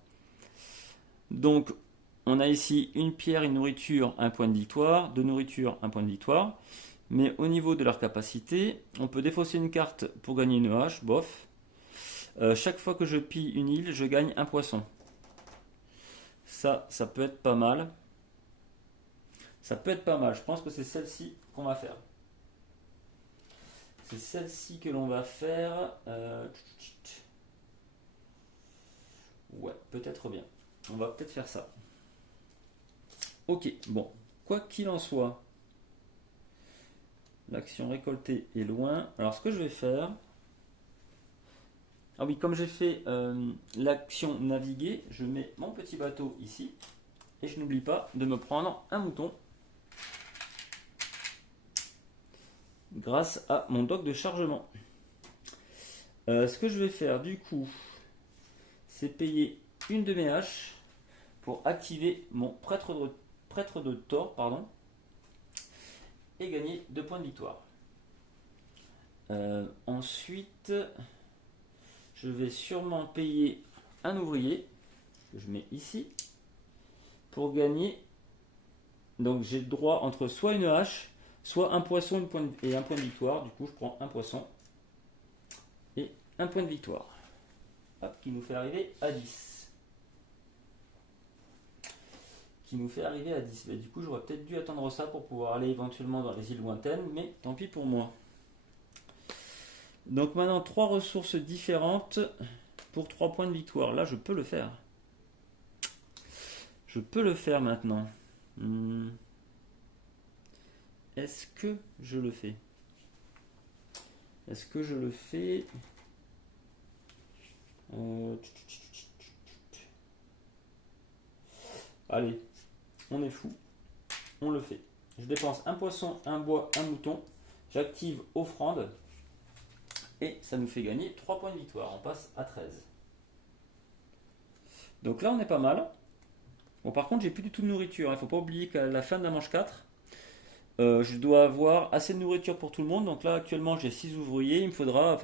Donc, on a ici une pierre, une nourriture, un point de victoire. 2 nourritures, un point de victoire. Mais au niveau de leur capacité, on peut défausser une carte pour gagner une hache, bof. Chaque fois que je pille une île, je gagne un poisson. Ça peut être pas mal. Ça peut être pas mal. Je pense que c'est celle-ci qu'on va faire. C'est celle-ci que l'on va faire. Ouais, peut-être bien. On va peut-être faire ça. Ok, bon. Quoi qu'il en soit, l'action récoltée est loin. Alors ce que je vais faire... Ah oui, comme j'ai fait l'action naviguer, je mets mon petit bateau ici. Et je n'oublie pas de me prendre un mouton. grâce à mon dock de chargement. Ce que je vais faire du coup, c'est payer une de mes haches pour activer mon prêtre de Thor, pardon, et gagner 2 points de victoire. Ensuite, je vais sûrement payer un ouvrier, que je mets ici, pour gagner. Donc j'ai le droit entre soit une hache, soit un poisson et un point de victoire. Du coup, je prends un poisson et un point de victoire. Hop, qui nous fait arriver à 10. Mais du coup, j'aurais peut-être dû attendre ça pour pouvoir aller éventuellement dans les îles lointaines, mais tant pis pour moi. Donc maintenant, 3 ressources différentes pour 3 points de victoire. Là, je peux le faire. Je peux le faire maintenant. Est-ce que je le fais? Allez, on est fou. On le fait. Je dépense un poisson, un bois, un mouton. J'active offrande. Et ça nous fait gagner 3 points de victoire. On passe à 13. Donc là, on est pas mal. Bon, par contre, j'ai plus du tout de nourriture. Il ne faut pas oublier qu'à la fin de la manche 4, je dois avoir assez de nourriture pour tout le monde. Donc là, actuellement, j'ai 6 ouvriers. Il me faudra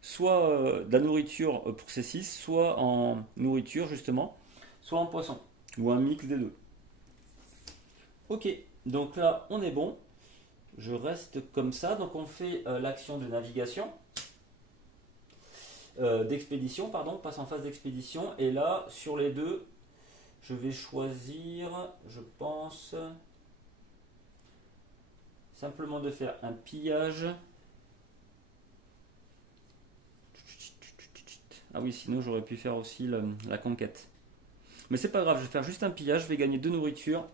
soit de la nourriture pour ces 6, soit en nourriture, justement, soit en poisson. Ou un mix des deux. Ok, donc là, on est bon. Je reste comme ça. Donc on fait l'action de navigation. D'expédition, pardon, on passe en phase d'expédition. Et là, sur les deux, je vais choisir, je pense, simplement de faire un pillage. Ah oui, sinon j'aurais pu faire aussi la conquête. Mais c'est pas grave, je vais faire juste un pillage, je vais gagner 2 nourritures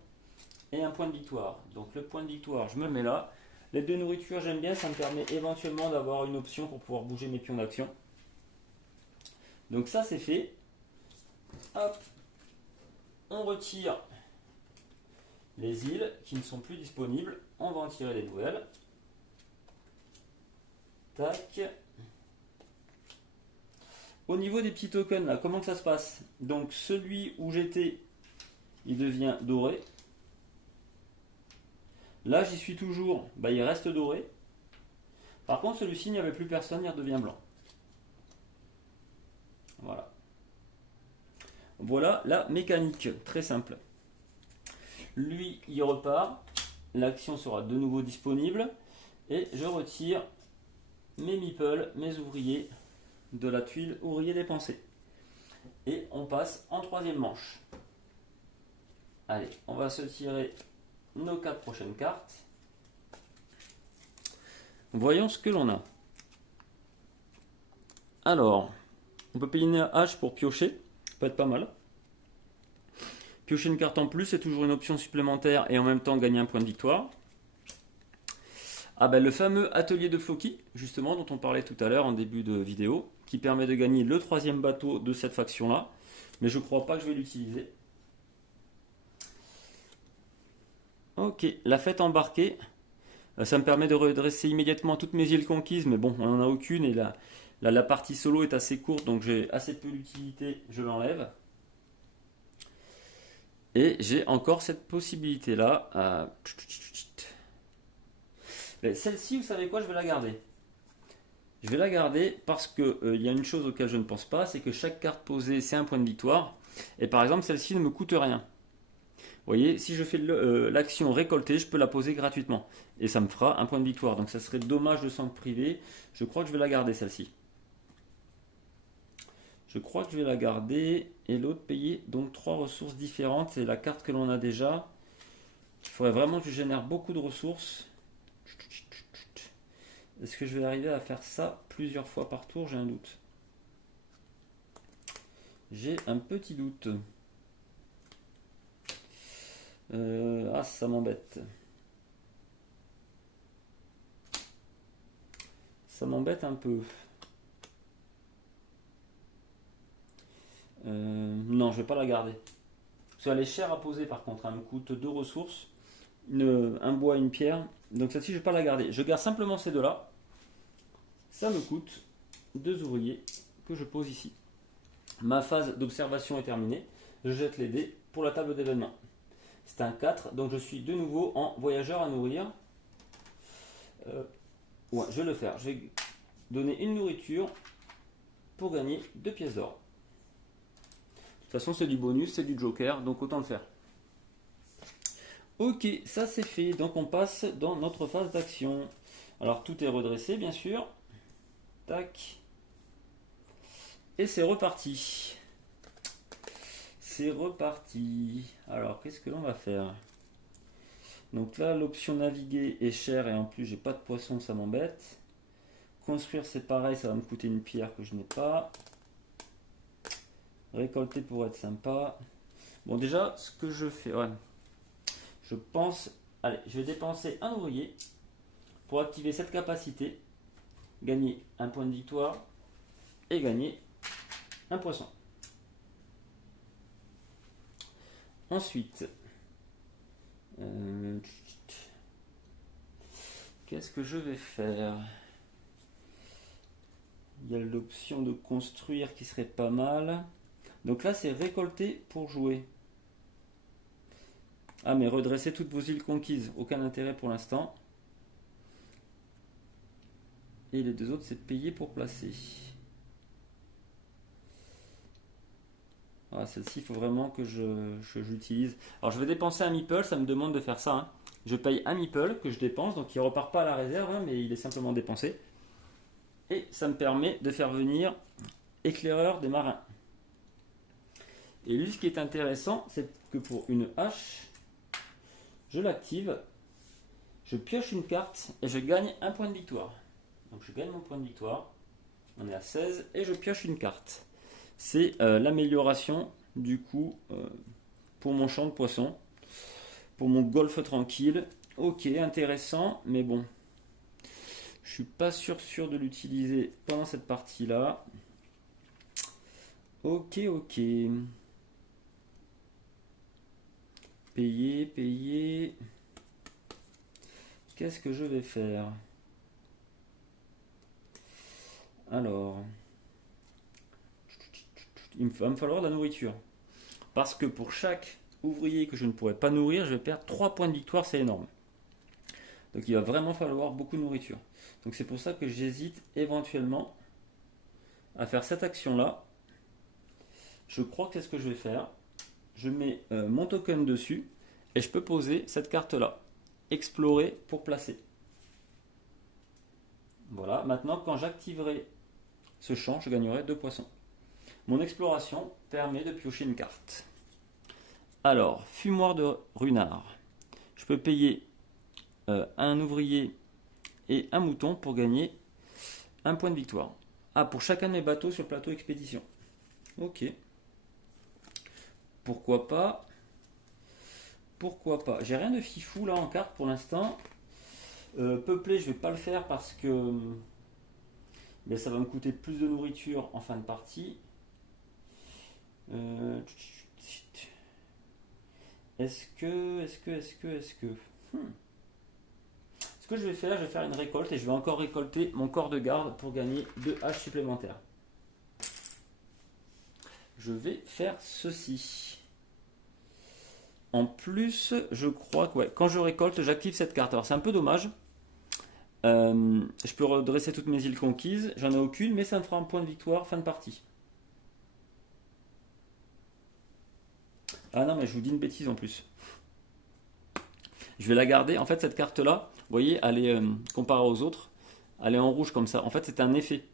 et un point de victoire. Donc le point de victoire, je me le mets là. Les 2 nourritures, j'aime bien, ça me permet éventuellement d'avoir une option pour pouvoir bouger mes pions d'action. Donc ça c'est fait. Hop, on retire les îles qui ne sont plus disponibles. On va en tirer des nouvelles. Tac. Au niveau des petits tokens, là, comment que ça se passe? Donc celui où j'étais, il devient doré. Là, j'y suis toujours, il reste doré. Par contre, celui-ci, il n'y avait plus personne, il redevient blanc. Voilà. Voilà la mécanique, très simple. Lui, il repart. L'action sera de nouveau disponible. Et je retire mes meeples, mes ouvriers de la tuile ouvrier dépensé. Et on passe en 3e manche. Allez, on va se tirer nos 4 prochaines cartes. Voyons ce que l'on a. Alors, on peut payer une hache pour piocher. Ça peut être pas mal. Piocher une carte en plus, c'est toujours une option supplémentaire et en même temps gagner un point de victoire. Ah ben le fameux atelier de Floki, justement, dont on parlait tout à l'heure en début de vidéo, qui permet de gagner le 3e bateau de cette faction-là. Mais je ne crois pas que je vais l'utiliser. Ok, la fête embarquée. Ça me permet de redresser immédiatement toutes mes îles conquises, mais bon, on n'en a aucune et la partie solo est assez courte, donc j'ai assez peu d'utilité, je l'enlève. Et j'ai encore cette possibilité-là. Celle-ci, vous savez quoi, je vais la garder. Je vais la garder parce qu'il y a une chose auquel je ne pense pas, c'est que chaque carte posée, c'est un point de victoire. Et par exemple, celle-ci ne me coûte rien. Vous voyez, si je fais l'action récolter, je peux la poser gratuitement. Et ça me fera un point de victoire. Donc ça serait dommage de s'en priver. Je crois que je vais la garder celle-ci. Je crois que je vais la garder. Et l'autre payer donc 3 ressources différentes. C'est la carte que l'on a déjà. Il faudrait vraiment que je génère beaucoup de ressources. Est-ce que je vais arriver à faire ça plusieurs fois par tour? J'ai un doute. J'ai un petit doute. Ça m'embête. Ça m'embête un peu. Non, je vais pas la garder. Parce qu'elle est chère à poser par contre. Elle me coûte 2 ressources. un bois et une pierre. Donc celle-ci, je ne vais pas la garder. Je garde simplement ces deux-là. Ça me coûte 2 ouvriers que je pose ici. Ma phase d'observation est terminée. Je jette les dés pour la table d'événement. C'est un 4, donc je suis de nouveau en voyageur à nourrir. Ouais, je vais le faire. Je vais donner une nourriture pour gagner 2 pièces d'or. De toute façon, c'est du bonus, c'est du joker, donc autant le faire. Ok, ça c'est fait. Donc on passe dans notre phase d'action. Alors tout est redressé, bien sûr. Tac. Et c'est reparti. C'est reparti. Alors, qu'est-ce que l'on va faire? Donc là, l'option naviguer est chère et en plus, j'ai pas de poisson, ça m'embête. Construire, c'est pareil, ça va me coûter une pierre que je n'ai pas. Récolter pour être sympa. Bon, déjà, ce que je fais, ouais. Je pense, allez, je vais dépenser un ouvrier pour activer cette capacité, gagner un point de victoire et gagner un poisson. Ensuite, qu'est-ce que je vais faire? Il y a l'option de construire qui serait pas mal. Donc là, c'est récolter pour jouer. Ah, mais redresser toutes vos îles conquises. Aucun intérêt pour l'instant. Et les deux autres, c'est payer pour placer. Ah, celle-ci, il faut vraiment que j'utilise. Alors, je vais dépenser un meeple, ça me demande de faire ça. Hein. Je paye un meeple que je dépense, donc il ne repart pas à la réserve, hein, mais il est simplement dépensé. Et ça me permet de faire venir éclaireur des marins. Et lui, ce qui est intéressant, c'est que pour une hache, je l'active, je pioche une carte et je gagne un point de victoire. Donc je gagne mon point de victoire, on est à 16 et je pioche une carte. C'est l'amélioration du coup pour mon champ de poissons, pour mon golfe tranquille. Ok, intéressant, mais bon, je suis pas sûr de l'utiliser pendant cette partie-là. Ok. Payer. Qu'est-ce que je vais faire? Alors, il va me falloir de la nourriture. Parce que pour chaque ouvrier que je ne pourrais pas nourrir, je vais perdre 3 points de victoire, c'est énorme. Donc il va vraiment falloir beaucoup de nourriture. Donc c'est pour ça que j'hésite éventuellement à faire cette action-là. Je crois que c'est ce que je vais faire. Je mets mon token dessus et je peux poser cette carte-là. Explorer pour placer. Voilà, maintenant quand j'activerai ce champ, je gagnerai 2 poissons. Mon exploration permet de piocher une carte. Alors, fumoir de runard. Je peux payer un ouvrier et un mouton pour gagner un point de victoire. Ah, pour chacun de mes bateaux sur le plateau expédition. Ok. Pourquoi pas? J'ai rien de fifou là en carte pour l'instant. Peupler, je vais pas le faire parce que ça va me coûter plus de nourriture en fin de partie. Est-ce que ce que je vais faire une récolte et je vais encore récolter mon corps de garde pour gagner 2 haches supplémentaires. Je vais faire ceci. En plus, je crois que quand je récolte, j'active cette carte. Alors c'est un peu dommage. Je peux redresser toutes mes îles conquises. J'en ai aucune, mais ça me fera un point de victoire fin de partie. Ah non, mais je vous dis une bêtise en plus. Je vais la garder. En fait, cette carte-là, vous voyez, elle est comparée aux autres. Elle est en rouge comme ça. En fait, c'est un effet.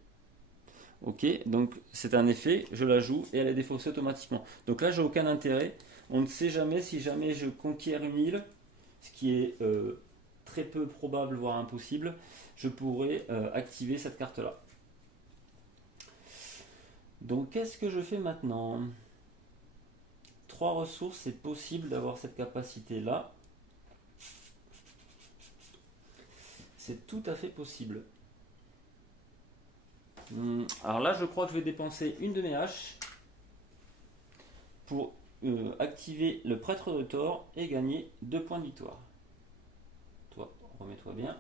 Ok, donc c'est un effet. Je la joue et elle est défaussée automatiquement. Donc là, j'ai aucun intérêt. On ne sait jamais si jamais je conquiers une île, ce qui est très peu probable, voire impossible, je pourrais activer cette carte-là. Donc qu'est-ce que je fais maintenant? 3 ressources, c'est possible d'avoir cette capacité-là. C'est tout à fait possible. Alors là, je crois que je vais dépenser une de mes haches pour activer le prêtre de Thor et gagner 2 points de victoire. remets-toi bien.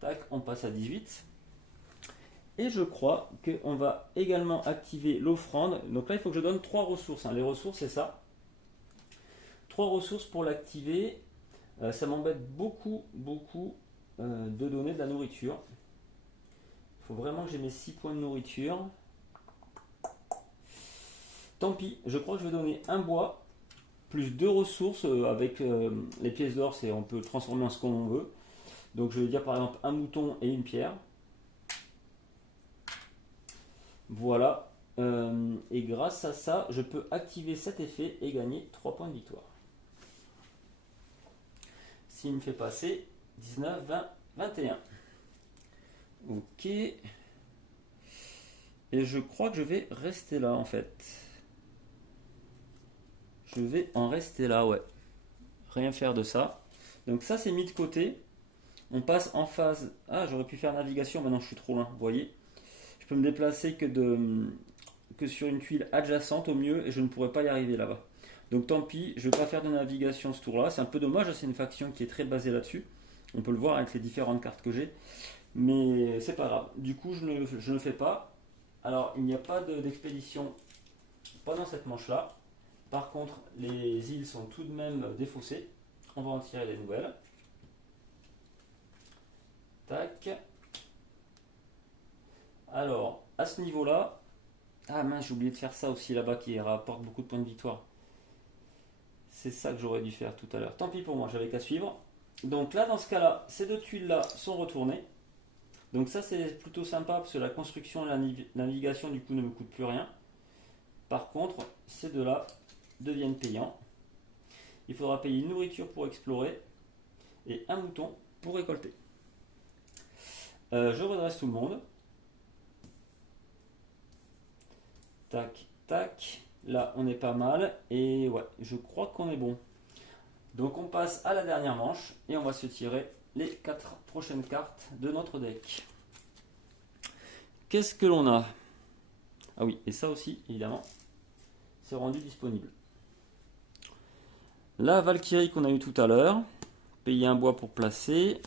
Tac, on passe à 18. Et je crois qu'on va également activer l'offrande. Donc là, il faut que je donne 3 ressources. Les ressources, c'est ça. 3 ressources pour l'activer. Ça m'embête beaucoup de donner de la nourriture. Il faut vraiment que j'ai mes 6 points de nourriture. Tant pis, je crois que je vais donner un bois, plus 2 ressources avec les pièces d'or, on peut le transformer en ce qu'on veut. Donc je vais dire par exemple un mouton et une pierre. Voilà. Et grâce à ça, je peux activer cet effet et gagner 3 points de victoire. S'il me fait passer 19, 20, 21. Ok. Et je crois que je vais rester là en fait. Je vais en rester là, ouais. Rien faire de ça. Donc ça c'est mis de côté. On passe en phase. Ah, j'aurais pu faire navigation, maintenant je suis trop loin, vous voyez. Je peux me déplacer que sur une tuile adjacente au mieux et je ne pourrais pas y arriver là-bas. Donc tant pis, je ne vais pas faire de navigation ce tour-là. C'est un peu dommage, c'est une faction qui est très basée là-dessus. On peut le voir avec les différentes cartes que j'ai. Mais c'est pas grave. Du coup, je ne le fais pas. Alors, il n'y a pas d'expédition pendant cette manche-là. Par contre, les îles sont tout de même défaussées. On va en tirer les nouvelles. Tac. Alors, à ce niveau-là... Ah mince, j'ai oublié de faire ça aussi là-bas qui rapporte beaucoup de points de victoire. C'est ça que j'aurais dû faire tout à l'heure. Tant pis pour moi, j'avais qu'à suivre. Donc là, dans ce cas-là, ces 2 tuiles-là sont retournées. Donc ça, c'est plutôt sympa parce que la construction et la navigation, du coup, ne me coûtent plus rien. Par contre, ces 2-là deviennent payants. Il faudra payer une nourriture pour explorer et un mouton pour récolter. Je redresse tout le monde. Tac, tac. Là, on est pas mal. Et ouais, je crois qu'on est bon. Donc, on passe à la dernière manche. Et on va se tirer les 4 prochaines cartes de notre deck. Qu'est-ce que l'on a? Ah oui, et ça aussi, évidemment, c'est rendu disponible. La Valkyrie qu'on a eu tout à l'heure. Payer un bois pour placer.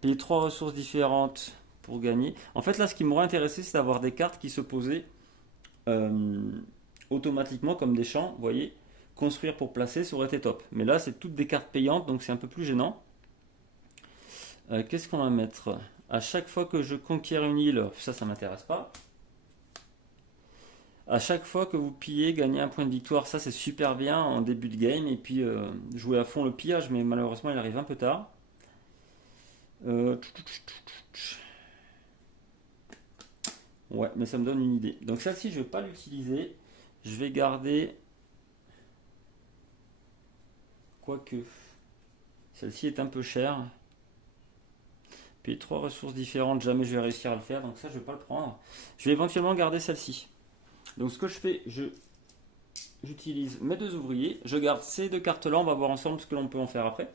Payer 3 ressources différentes pour gagner. En fait, là, ce qui m'aurait intéressé, c'est d'avoir des cartes qui se posaient automatiquement comme des champs. Vous voyez, construire pour placer, ça aurait été top. Mais là, c'est toutes des cartes payantes, donc c'est un peu plus gênant. Qu'est-ce qu'on va mettre? À chaque fois que je conquiers une île, ça m'intéresse pas. À chaque fois que vous pillez, gagnez un point de victoire. Ça, c'est super bien en début de game. Et puis, jouer à fond le pillage, mais malheureusement, il arrive un peu tard. Ouais, mais ça me donne une idée. Donc celle-ci, je ne vais pas l'utiliser. Je vais garder... Quoique... Celle-ci est un peu chère. Puis 3 ressources différentes, jamais je vais réussir à le faire. Donc ça, je ne vais pas le prendre. Je vais éventuellement garder celle-ci. Donc ce que je fais, j'utilise mes 2 ouvriers. Je garde ces 2 cartes-là. On va voir ensemble ce que l'on peut en faire après.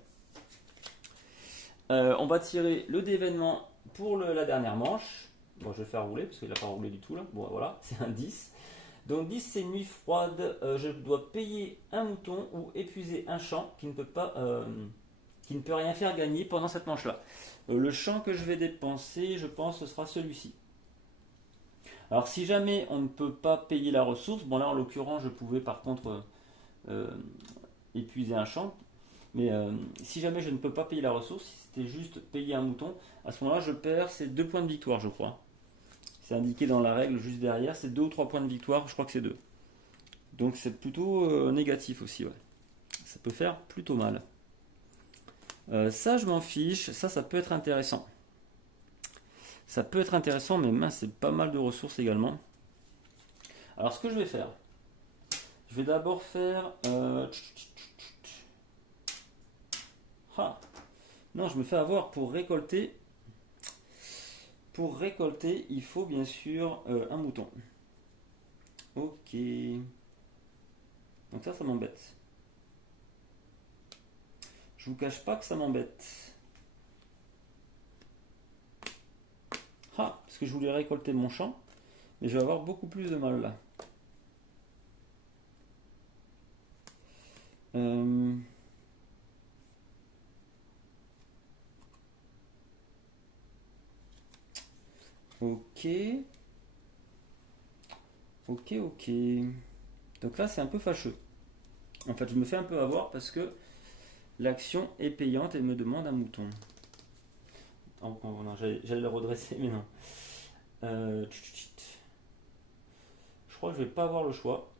On va tirer le d'événement pour la dernière manche. Bon, je vais faire rouler parce qu'il n'a pas roulé du tout là. Bon, voilà, c'est un 10. Donc 10, c'est nuit froide. Je dois payer un mouton ou épuiser un champ qui ne peut rien faire gagner pendant cette manche-là. Le champ que je vais dépenser, je pense, ce sera celui-ci. Alors si jamais on ne peut pas payer la ressource, bon là en l'occurrence, je pouvais par contre épuiser un champ. Mais si jamais je ne peux pas payer la ressource, si c'était juste payer un mouton, à ce moment-là, je perds ces 2 points de victoire, je crois. C'est indiqué dans la règle juste derrière, c'est 2 ou 3 points de victoire, je crois que c'est 2. Donc c'est plutôt négatif aussi, ouais. Ça peut faire plutôt mal. Ça, je m'en fiche, ça peut être intéressant. Ça peut être intéressant, mais mince, c'est pas mal de ressources également. Alors ce que je vais faire, je vais d'abord faire... Ah, non, je me fais avoir pour récolter. Pour récolter, il faut bien sûr un mouton. Ok. Donc ça m'embête. Je vous cache pas que ça m'embête. Ah, parce que je voulais récolter mon champ, mais je vais avoir beaucoup plus de mal là. Ok. Ok, ok. Donc là, c'est un peu fâcheux. En fait, je me fais un peu avoir parce que l'action est payante et me demande un mouton. Oh, non, j'allais le redresser, mais non. Je crois que je vais pas avoir le choix.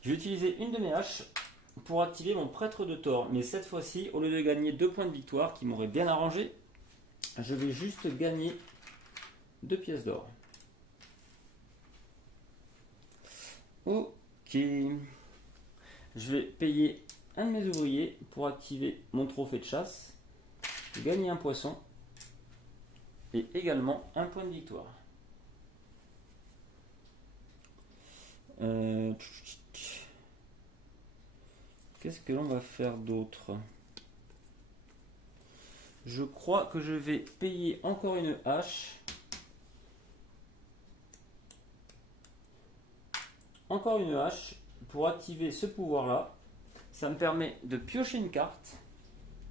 Je vais utiliser une de mes haches pour activer mon prêtre de Thor. Mais cette fois-ci, au lieu de gagner 2 points de victoire, qui m'auraient bien arrangé, je vais juste gagner 2 pièces d'or. Ok. Je vais payer un de mes ouvriers pour activer mon trophée de chasse, gagner un poisson et également un point de victoire. Qu'est-ce que l'on va faire d'autre? Je crois que je vais payer encore une hache. Encore une hache pour activer ce pouvoir-là. Ça me permet de piocher une carte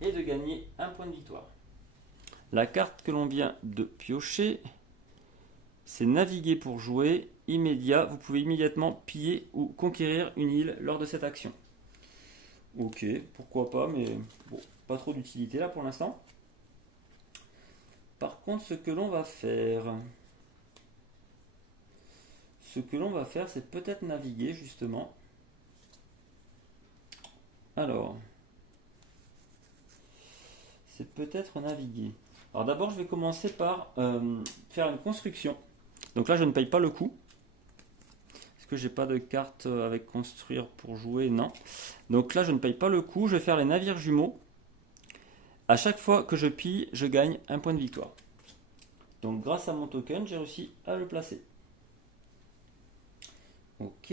et de gagner un point de victoire. La carte que l'on vient de piocher, c'est naviguer pour jouer immédiat. Vous pouvez immédiatement piller ou conquérir une île lors de cette action. Ok, pourquoi pas, mais bon, pas trop d'utilité là pour l'instant. Par contre, ce que l'on va faire, c'est peut-être naviguer justement. Alors, c'est peut-être naviguer. Alors d'abord, je vais commencer par faire une construction. Donc là, je ne paye pas le coup. Est-ce que j'ai pas de carte avec construire pour jouer? Non. Donc là, je ne paye pas le coup. Je vais faire les navires jumeaux. À chaque fois que je pille, je gagne un point de victoire. Donc grâce à mon token, j'ai réussi à le placer. Ok.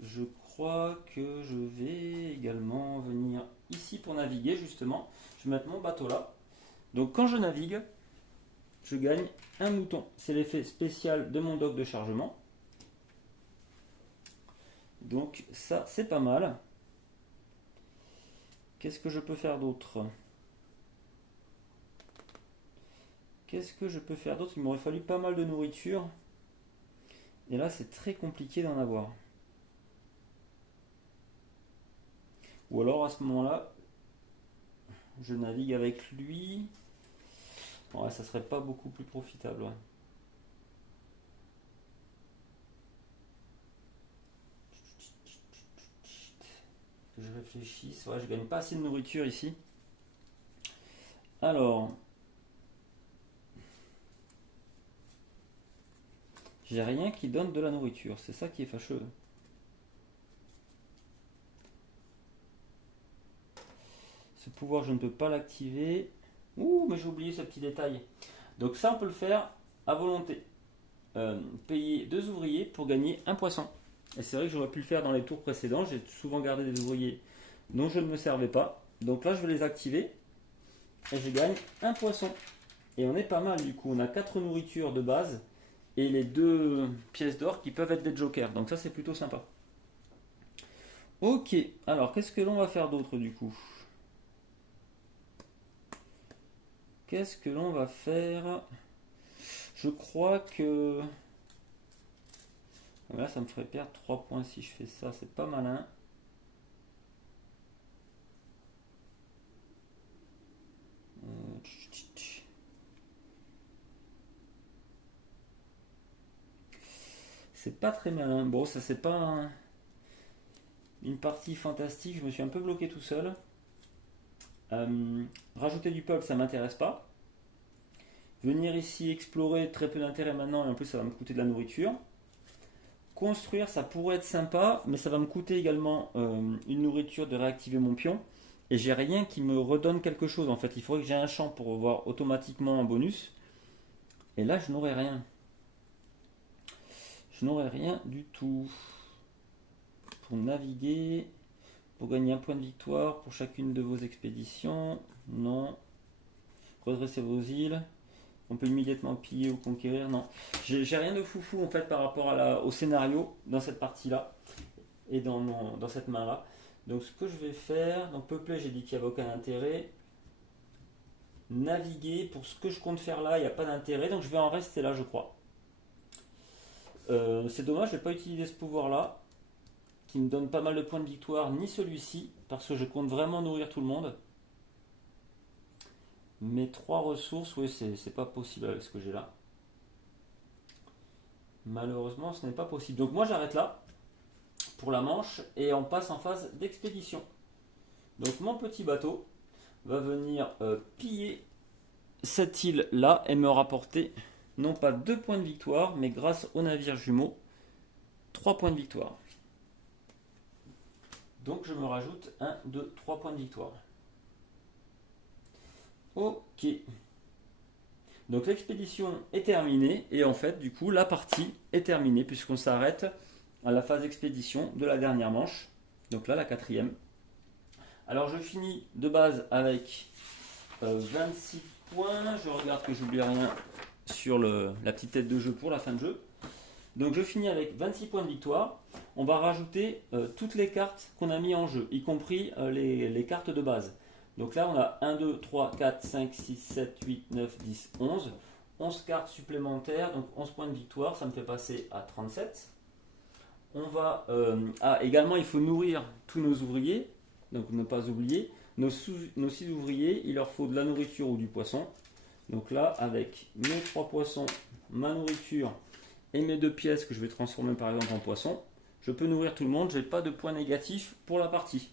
Je crois que je vais également venir ici pour naviguer justement. Je vais mettre mon bateau là. Donc quand je navigue, je gagne un mouton. C'est l'effet spécial de mon dock de chargement. Donc ça, c'est pas mal. Qu'est-ce que je peux faire d'autre? Qu'est-ce que je peux faire d'autre? Il m'aurait fallu pas mal de nourriture. Et là, c'est très compliqué d'en avoir. Ou alors, à ce moment-là, je navigue avec lui. Ouais, ça serait pas beaucoup plus profitable. Ouais. Que je réfléchisse. Ouais, je gagne pas assez de nourriture ici. Alors, j'ai rien qui donne de la nourriture. C'est ça qui est fâcheux. Ce pouvoir, je ne peux pas l'activer. Ouh, mais j'ai oublié ce petit détail. Donc ça, on peut le faire à volonté. Payer 2 ouvriers pour gagner un poisson. Et c'est vrai que j'aurais pu le faire dans les tours précédents. J'ai souvent gardé des ouvriers dont je ne me servais pas. Donc là, je vais les activer. Et je gagne un poisson. Et on est pas mal du coup. On a 4 nourritures de base. Et les 2 pièces d'or qui peuvent être des jokers. Donc ça, c'est plutôt sympa. Ok. Alors, qu'est-ce que l'on va faire d'autre du coup? Qu'est-ce que l'on va faire? Je crois que... Là, ça me ferait perdre 3 points si je fais ça. C'est pas malin. C'est pas très malin. Bon, ça c'est pas une partie fantastique. Je me suis un peu bloqué tout seul. Rajouter du peuple, ça m'intéresse pas. Venir ici explorer, très peu d'intérêt maintenant. Et en plus, ça va me coûter de la nourriture. Construire, ça pourrait être sympa, mais ça va me coûter également une nourriture de réactiver mon pion. Et j'ai rien qui me redonne quelque chose. En fait, il faudrait que j'ai un champ pour avoir automatiquement un bonus. Et là, je n'aurai rien. Je n'aurai rien du tout. Pour naviguer, pour gagner un point de victoire pour chacune de vos expéditions. Non. Redresser vos îles. On peut immédiatement piller ou conquérir. Non. J'ai rien de foufou en fait par rapport au scénario dans cette partie-là. Et dans cette main-là. Donc ce que je vais faire, donc peupler, j'ai dit qu'il n'y avait aucun intérêt. Naviguer, pour ce que je compte faire là, il n'y a pas d'intérêt, donc je vais en rester là, je crois. C'est dommage, je n'ai pas utilisé ce pouvoir-là, qui me donne pas mal de points de victoire, ni celui-ci, parce que je compte vraiment nourrir tout le monde. Mes 3 ressources, oui, c'est pas possible avec ce que j'ai là. Malheureusement, ce n'est pas possible. Donc moi, j'arrête là pour la manche et on passe en phase d'expédition. Donc mon petit bateau va venir piller cette île là et me rapporter non pas 2 points de victoire, mais grâce au navire jumeau, 3 points de victoire. Donc je me rajoute 1, 2, 3 points de victoire. Ok. Donc l'expédition est terminée et en fait du coup la partie est terminée puisqu'on s'arrête à la phase expédition de la dernière manche. Donc là la 4e. Alors je finis de base avec 26 points. Je regarde que j'oublie rien sur la petite tête de jeu pour la fin de jeu. Donc je finis avec 26 points de victoire. On va rajouter toutes les cartes qu'on a mis en jeu, y compris les cartes de base. Donc là on a 1, 2, 3, 4, 5, 6, 7, 8, 9, 10, 11. 11 cartes supplémentaires, donc 11 points de victoire, ça me fait passer à 37. On va, également il faut nourrir tous nos ouvriers, donc ne pas oublier. Nos 6 ouvriers, il leur faut de la nourriture ou du poisson. Donc là avec mes 3 poissons, ma nourriture et mes 2 pièces que je vais transformer par exemple en poisson, je peux nourrir tout le monde, je n'ai pas de points négatifs pour la partie.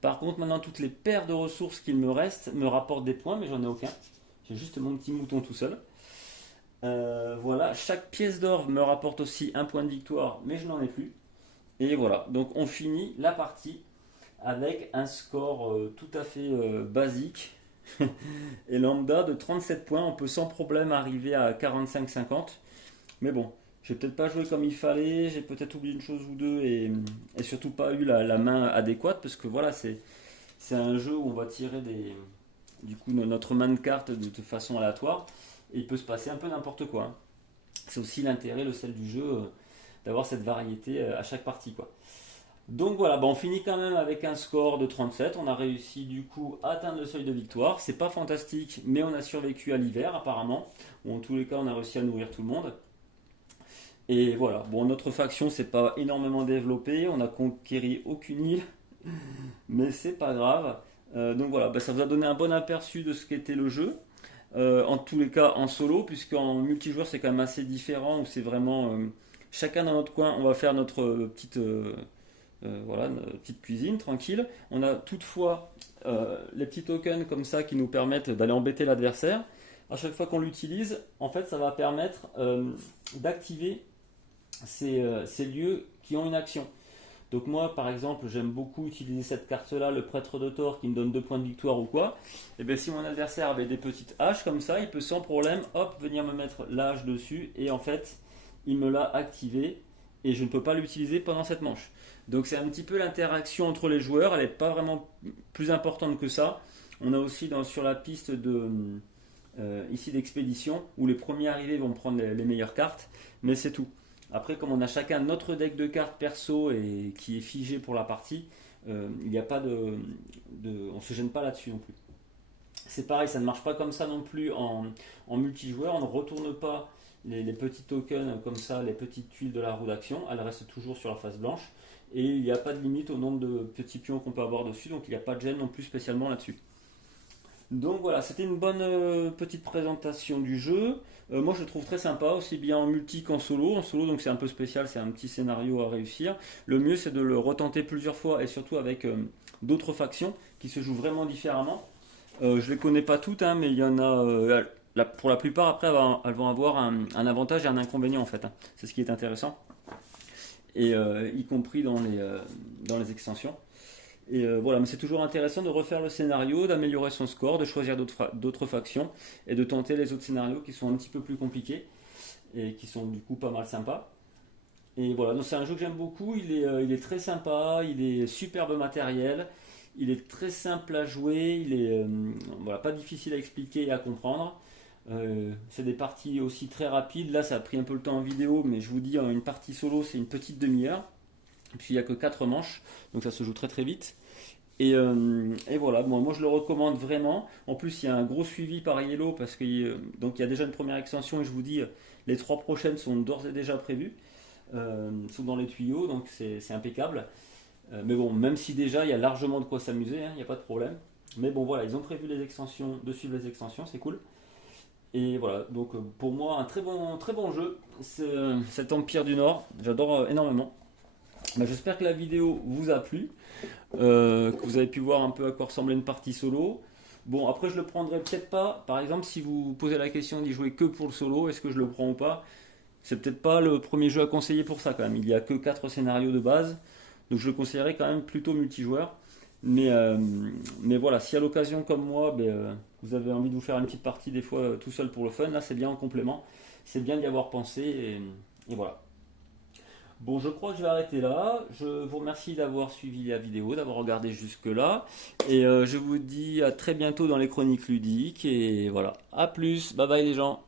Par contre, maintenant, toutes les paires de ressources qu'il me reste me rapportent des points, mais j'en ai aucun. J'ai juste mon petit mouton tout seul. Voilà, chaque pièce d'or me rapporte aussi un point de victoire, mais je n'en ai plus. Et voilà, donc on finit la partie avec un score tout à fait basique et lambda de 37 points. On peut sans problème arriver à 45-50. Mais bon, j'ai peut-être pas joué comme il fallait, j'ai peut-être oublié une chose ou deux et surtout pas eu la main adéquate parce que voilà, c'est un jeu où on va tirer du coup notre main de cartes de façon aléatoire et il peut se passer un peu n'importe quoi, hein. C'est aussi l'intérêt, le sel du jeu, d'avoir cette variété à chaque partie, quoi. Donc voilà, on finit quand même avec un score de 37. On a réussi du coup à atteindre le seuil de victoire. C'est pas fantastique, mais on a survécu à l'hiver apparemment. Ou en tous les cas, on a réussi à nourrir tout le monde. Et voilà, notre faction s'est pas énormément développée, on n'a conquéri aucune île, mais c'est pas grave. Donc voilà, ça vous a donné un bon aperçu de ce qu'était le jeu. En tous les cas en solo, puisqu'en multijoueur c'est quand même assez différent, où c'est vraiment chacun dans notre coin, on va faire notre notre petite cuisine tranquille. On a toutefois les petits tokens comme ça qui nous permettent d'aller embêter l'adversaire. À chaque fois qu'on l'utilise, en fait ça va permettre d'activer ces lieux qui ont une action. Donc moi par exemple j'aime beaucoup utiliser cette carte là, le prêtre de Thor qui me donne 2 points de victoire ou quoi. Et bien si mon adversaire avait des petites haches comme ça, il peut sans problème venir me mettre la hache dessus et en fait il me l'a activé et je ne peux pas l'utiliser pendant cette manche. Donc c'est un petit peu l'interaction entre les joueurs, elle n'est pas vraiment plus importante que ça. On a aussi sur la piste ici d'expédition où les premiers arrivés vont prendre les meilleures cartes, mais c'est tout. Après, comme on a chacun notre deck de cartes perso et qui est figé pour la partie, il n'y a pas on se gêne pas là-dessus non plus. C'est pareil, ça ne marche pas comme ça non plus en multijoueur. On ne retourne pas les petits tokens comme ça, les petites tuiles de la roue d'action. Elles restent toujours sur la face blanche. Et il n'y a pas de limite au nombre de petits pions qu'on peut avoir dessus. Donc il n'y a pas de gêne non plus spécialement là-dessus. Donc voilà, c'était une bonne petite présentation du jeu. Moi je le trouve très sympa, aussi bien en multi qu'en solo. En solo, donc c'est un peu spécial, c'est un petit scénario à réussir. Le mieux c'est de le retenter plusieurs fois et surtout avec d'autres factions qui se jouent vraiment différemment. Je les connais pas toutes, hein, mais il y en a. Pour la plupart, après, elles vont avoir un avantage et un inconvénient en fait, hein. C'est ce qui est intéressant. Et y compris dans les extensions. Et voilà, mais c'est toujours intéressant de refaire le scénario, d'améliorer son score, de choisir d'autres factions et de tenter les autres scénarios qui sont un petit peu plus compliqués et qui sont du coup pas mal sympas. Et voilà, donc c'est un jeu que j'aime beaucoup, il est très sympa, il est superbe matériel, il est très simple à jouer, il est pas difficile à expliquer et à comprendre. C'est des parties aussi très rapides, là ça a pris un peu le temps en vidéo, mais je vous dis, une partie solo c'est une petite demi-heure. Puisqu'il n'y a que 4 manches, donc ça se joue très très vite. Et voilà, bon, moi je le recommande vraiment. En plus, il y a un gros suivi par Yellow parce qu'il donc il y a déjà une première extension et je vous dis, les 3 prochaines sont d'ores et déjà prévues, sont dans les tuyaux, donc c'est impeccable. Mais bon, même si déjà il y a largement de quoi s'amuser, hein, il n'y a pas de problème. Mais bon, voilà, ils ont prévu les extensions, de suivre les extensions, c'est cool. Et voilà, donc pour moi, un très bon jeu, cet Empire du Nord, j'adore énormément. Bah, j'espère que la vidéo vous a plu, que vous avez pu voir un peu à quoi ressemblait une partie solo. Bon, après, je le prendrai peut-être pas. Par exemple, si vous vous posez la question d'y jouer que pour le solo, est-ce que je le prends ou pas? C'est peut-être pas le premier jeu à conseiller pour ça quand même. Il y a que 4 scénarios de base, donc je le conseillerais quand même plutôt multijoueur. Mais, euh, mais voilà, si à l'occasion comme moi, vous avez envie de vous faire une petite partie des fois tout seul pour le fun, là c'est bien en complément. C'est bien d'y avoir pensé et voilà. Bon, je crois que je vais arrêter là. Je vous remercie d'avoir suivi la vidéo, d'avoir regardé jusque-là. Et je vous dis à très bientôt dans les chroniques ludiques. Et voilà, à plus, bye bye les gens.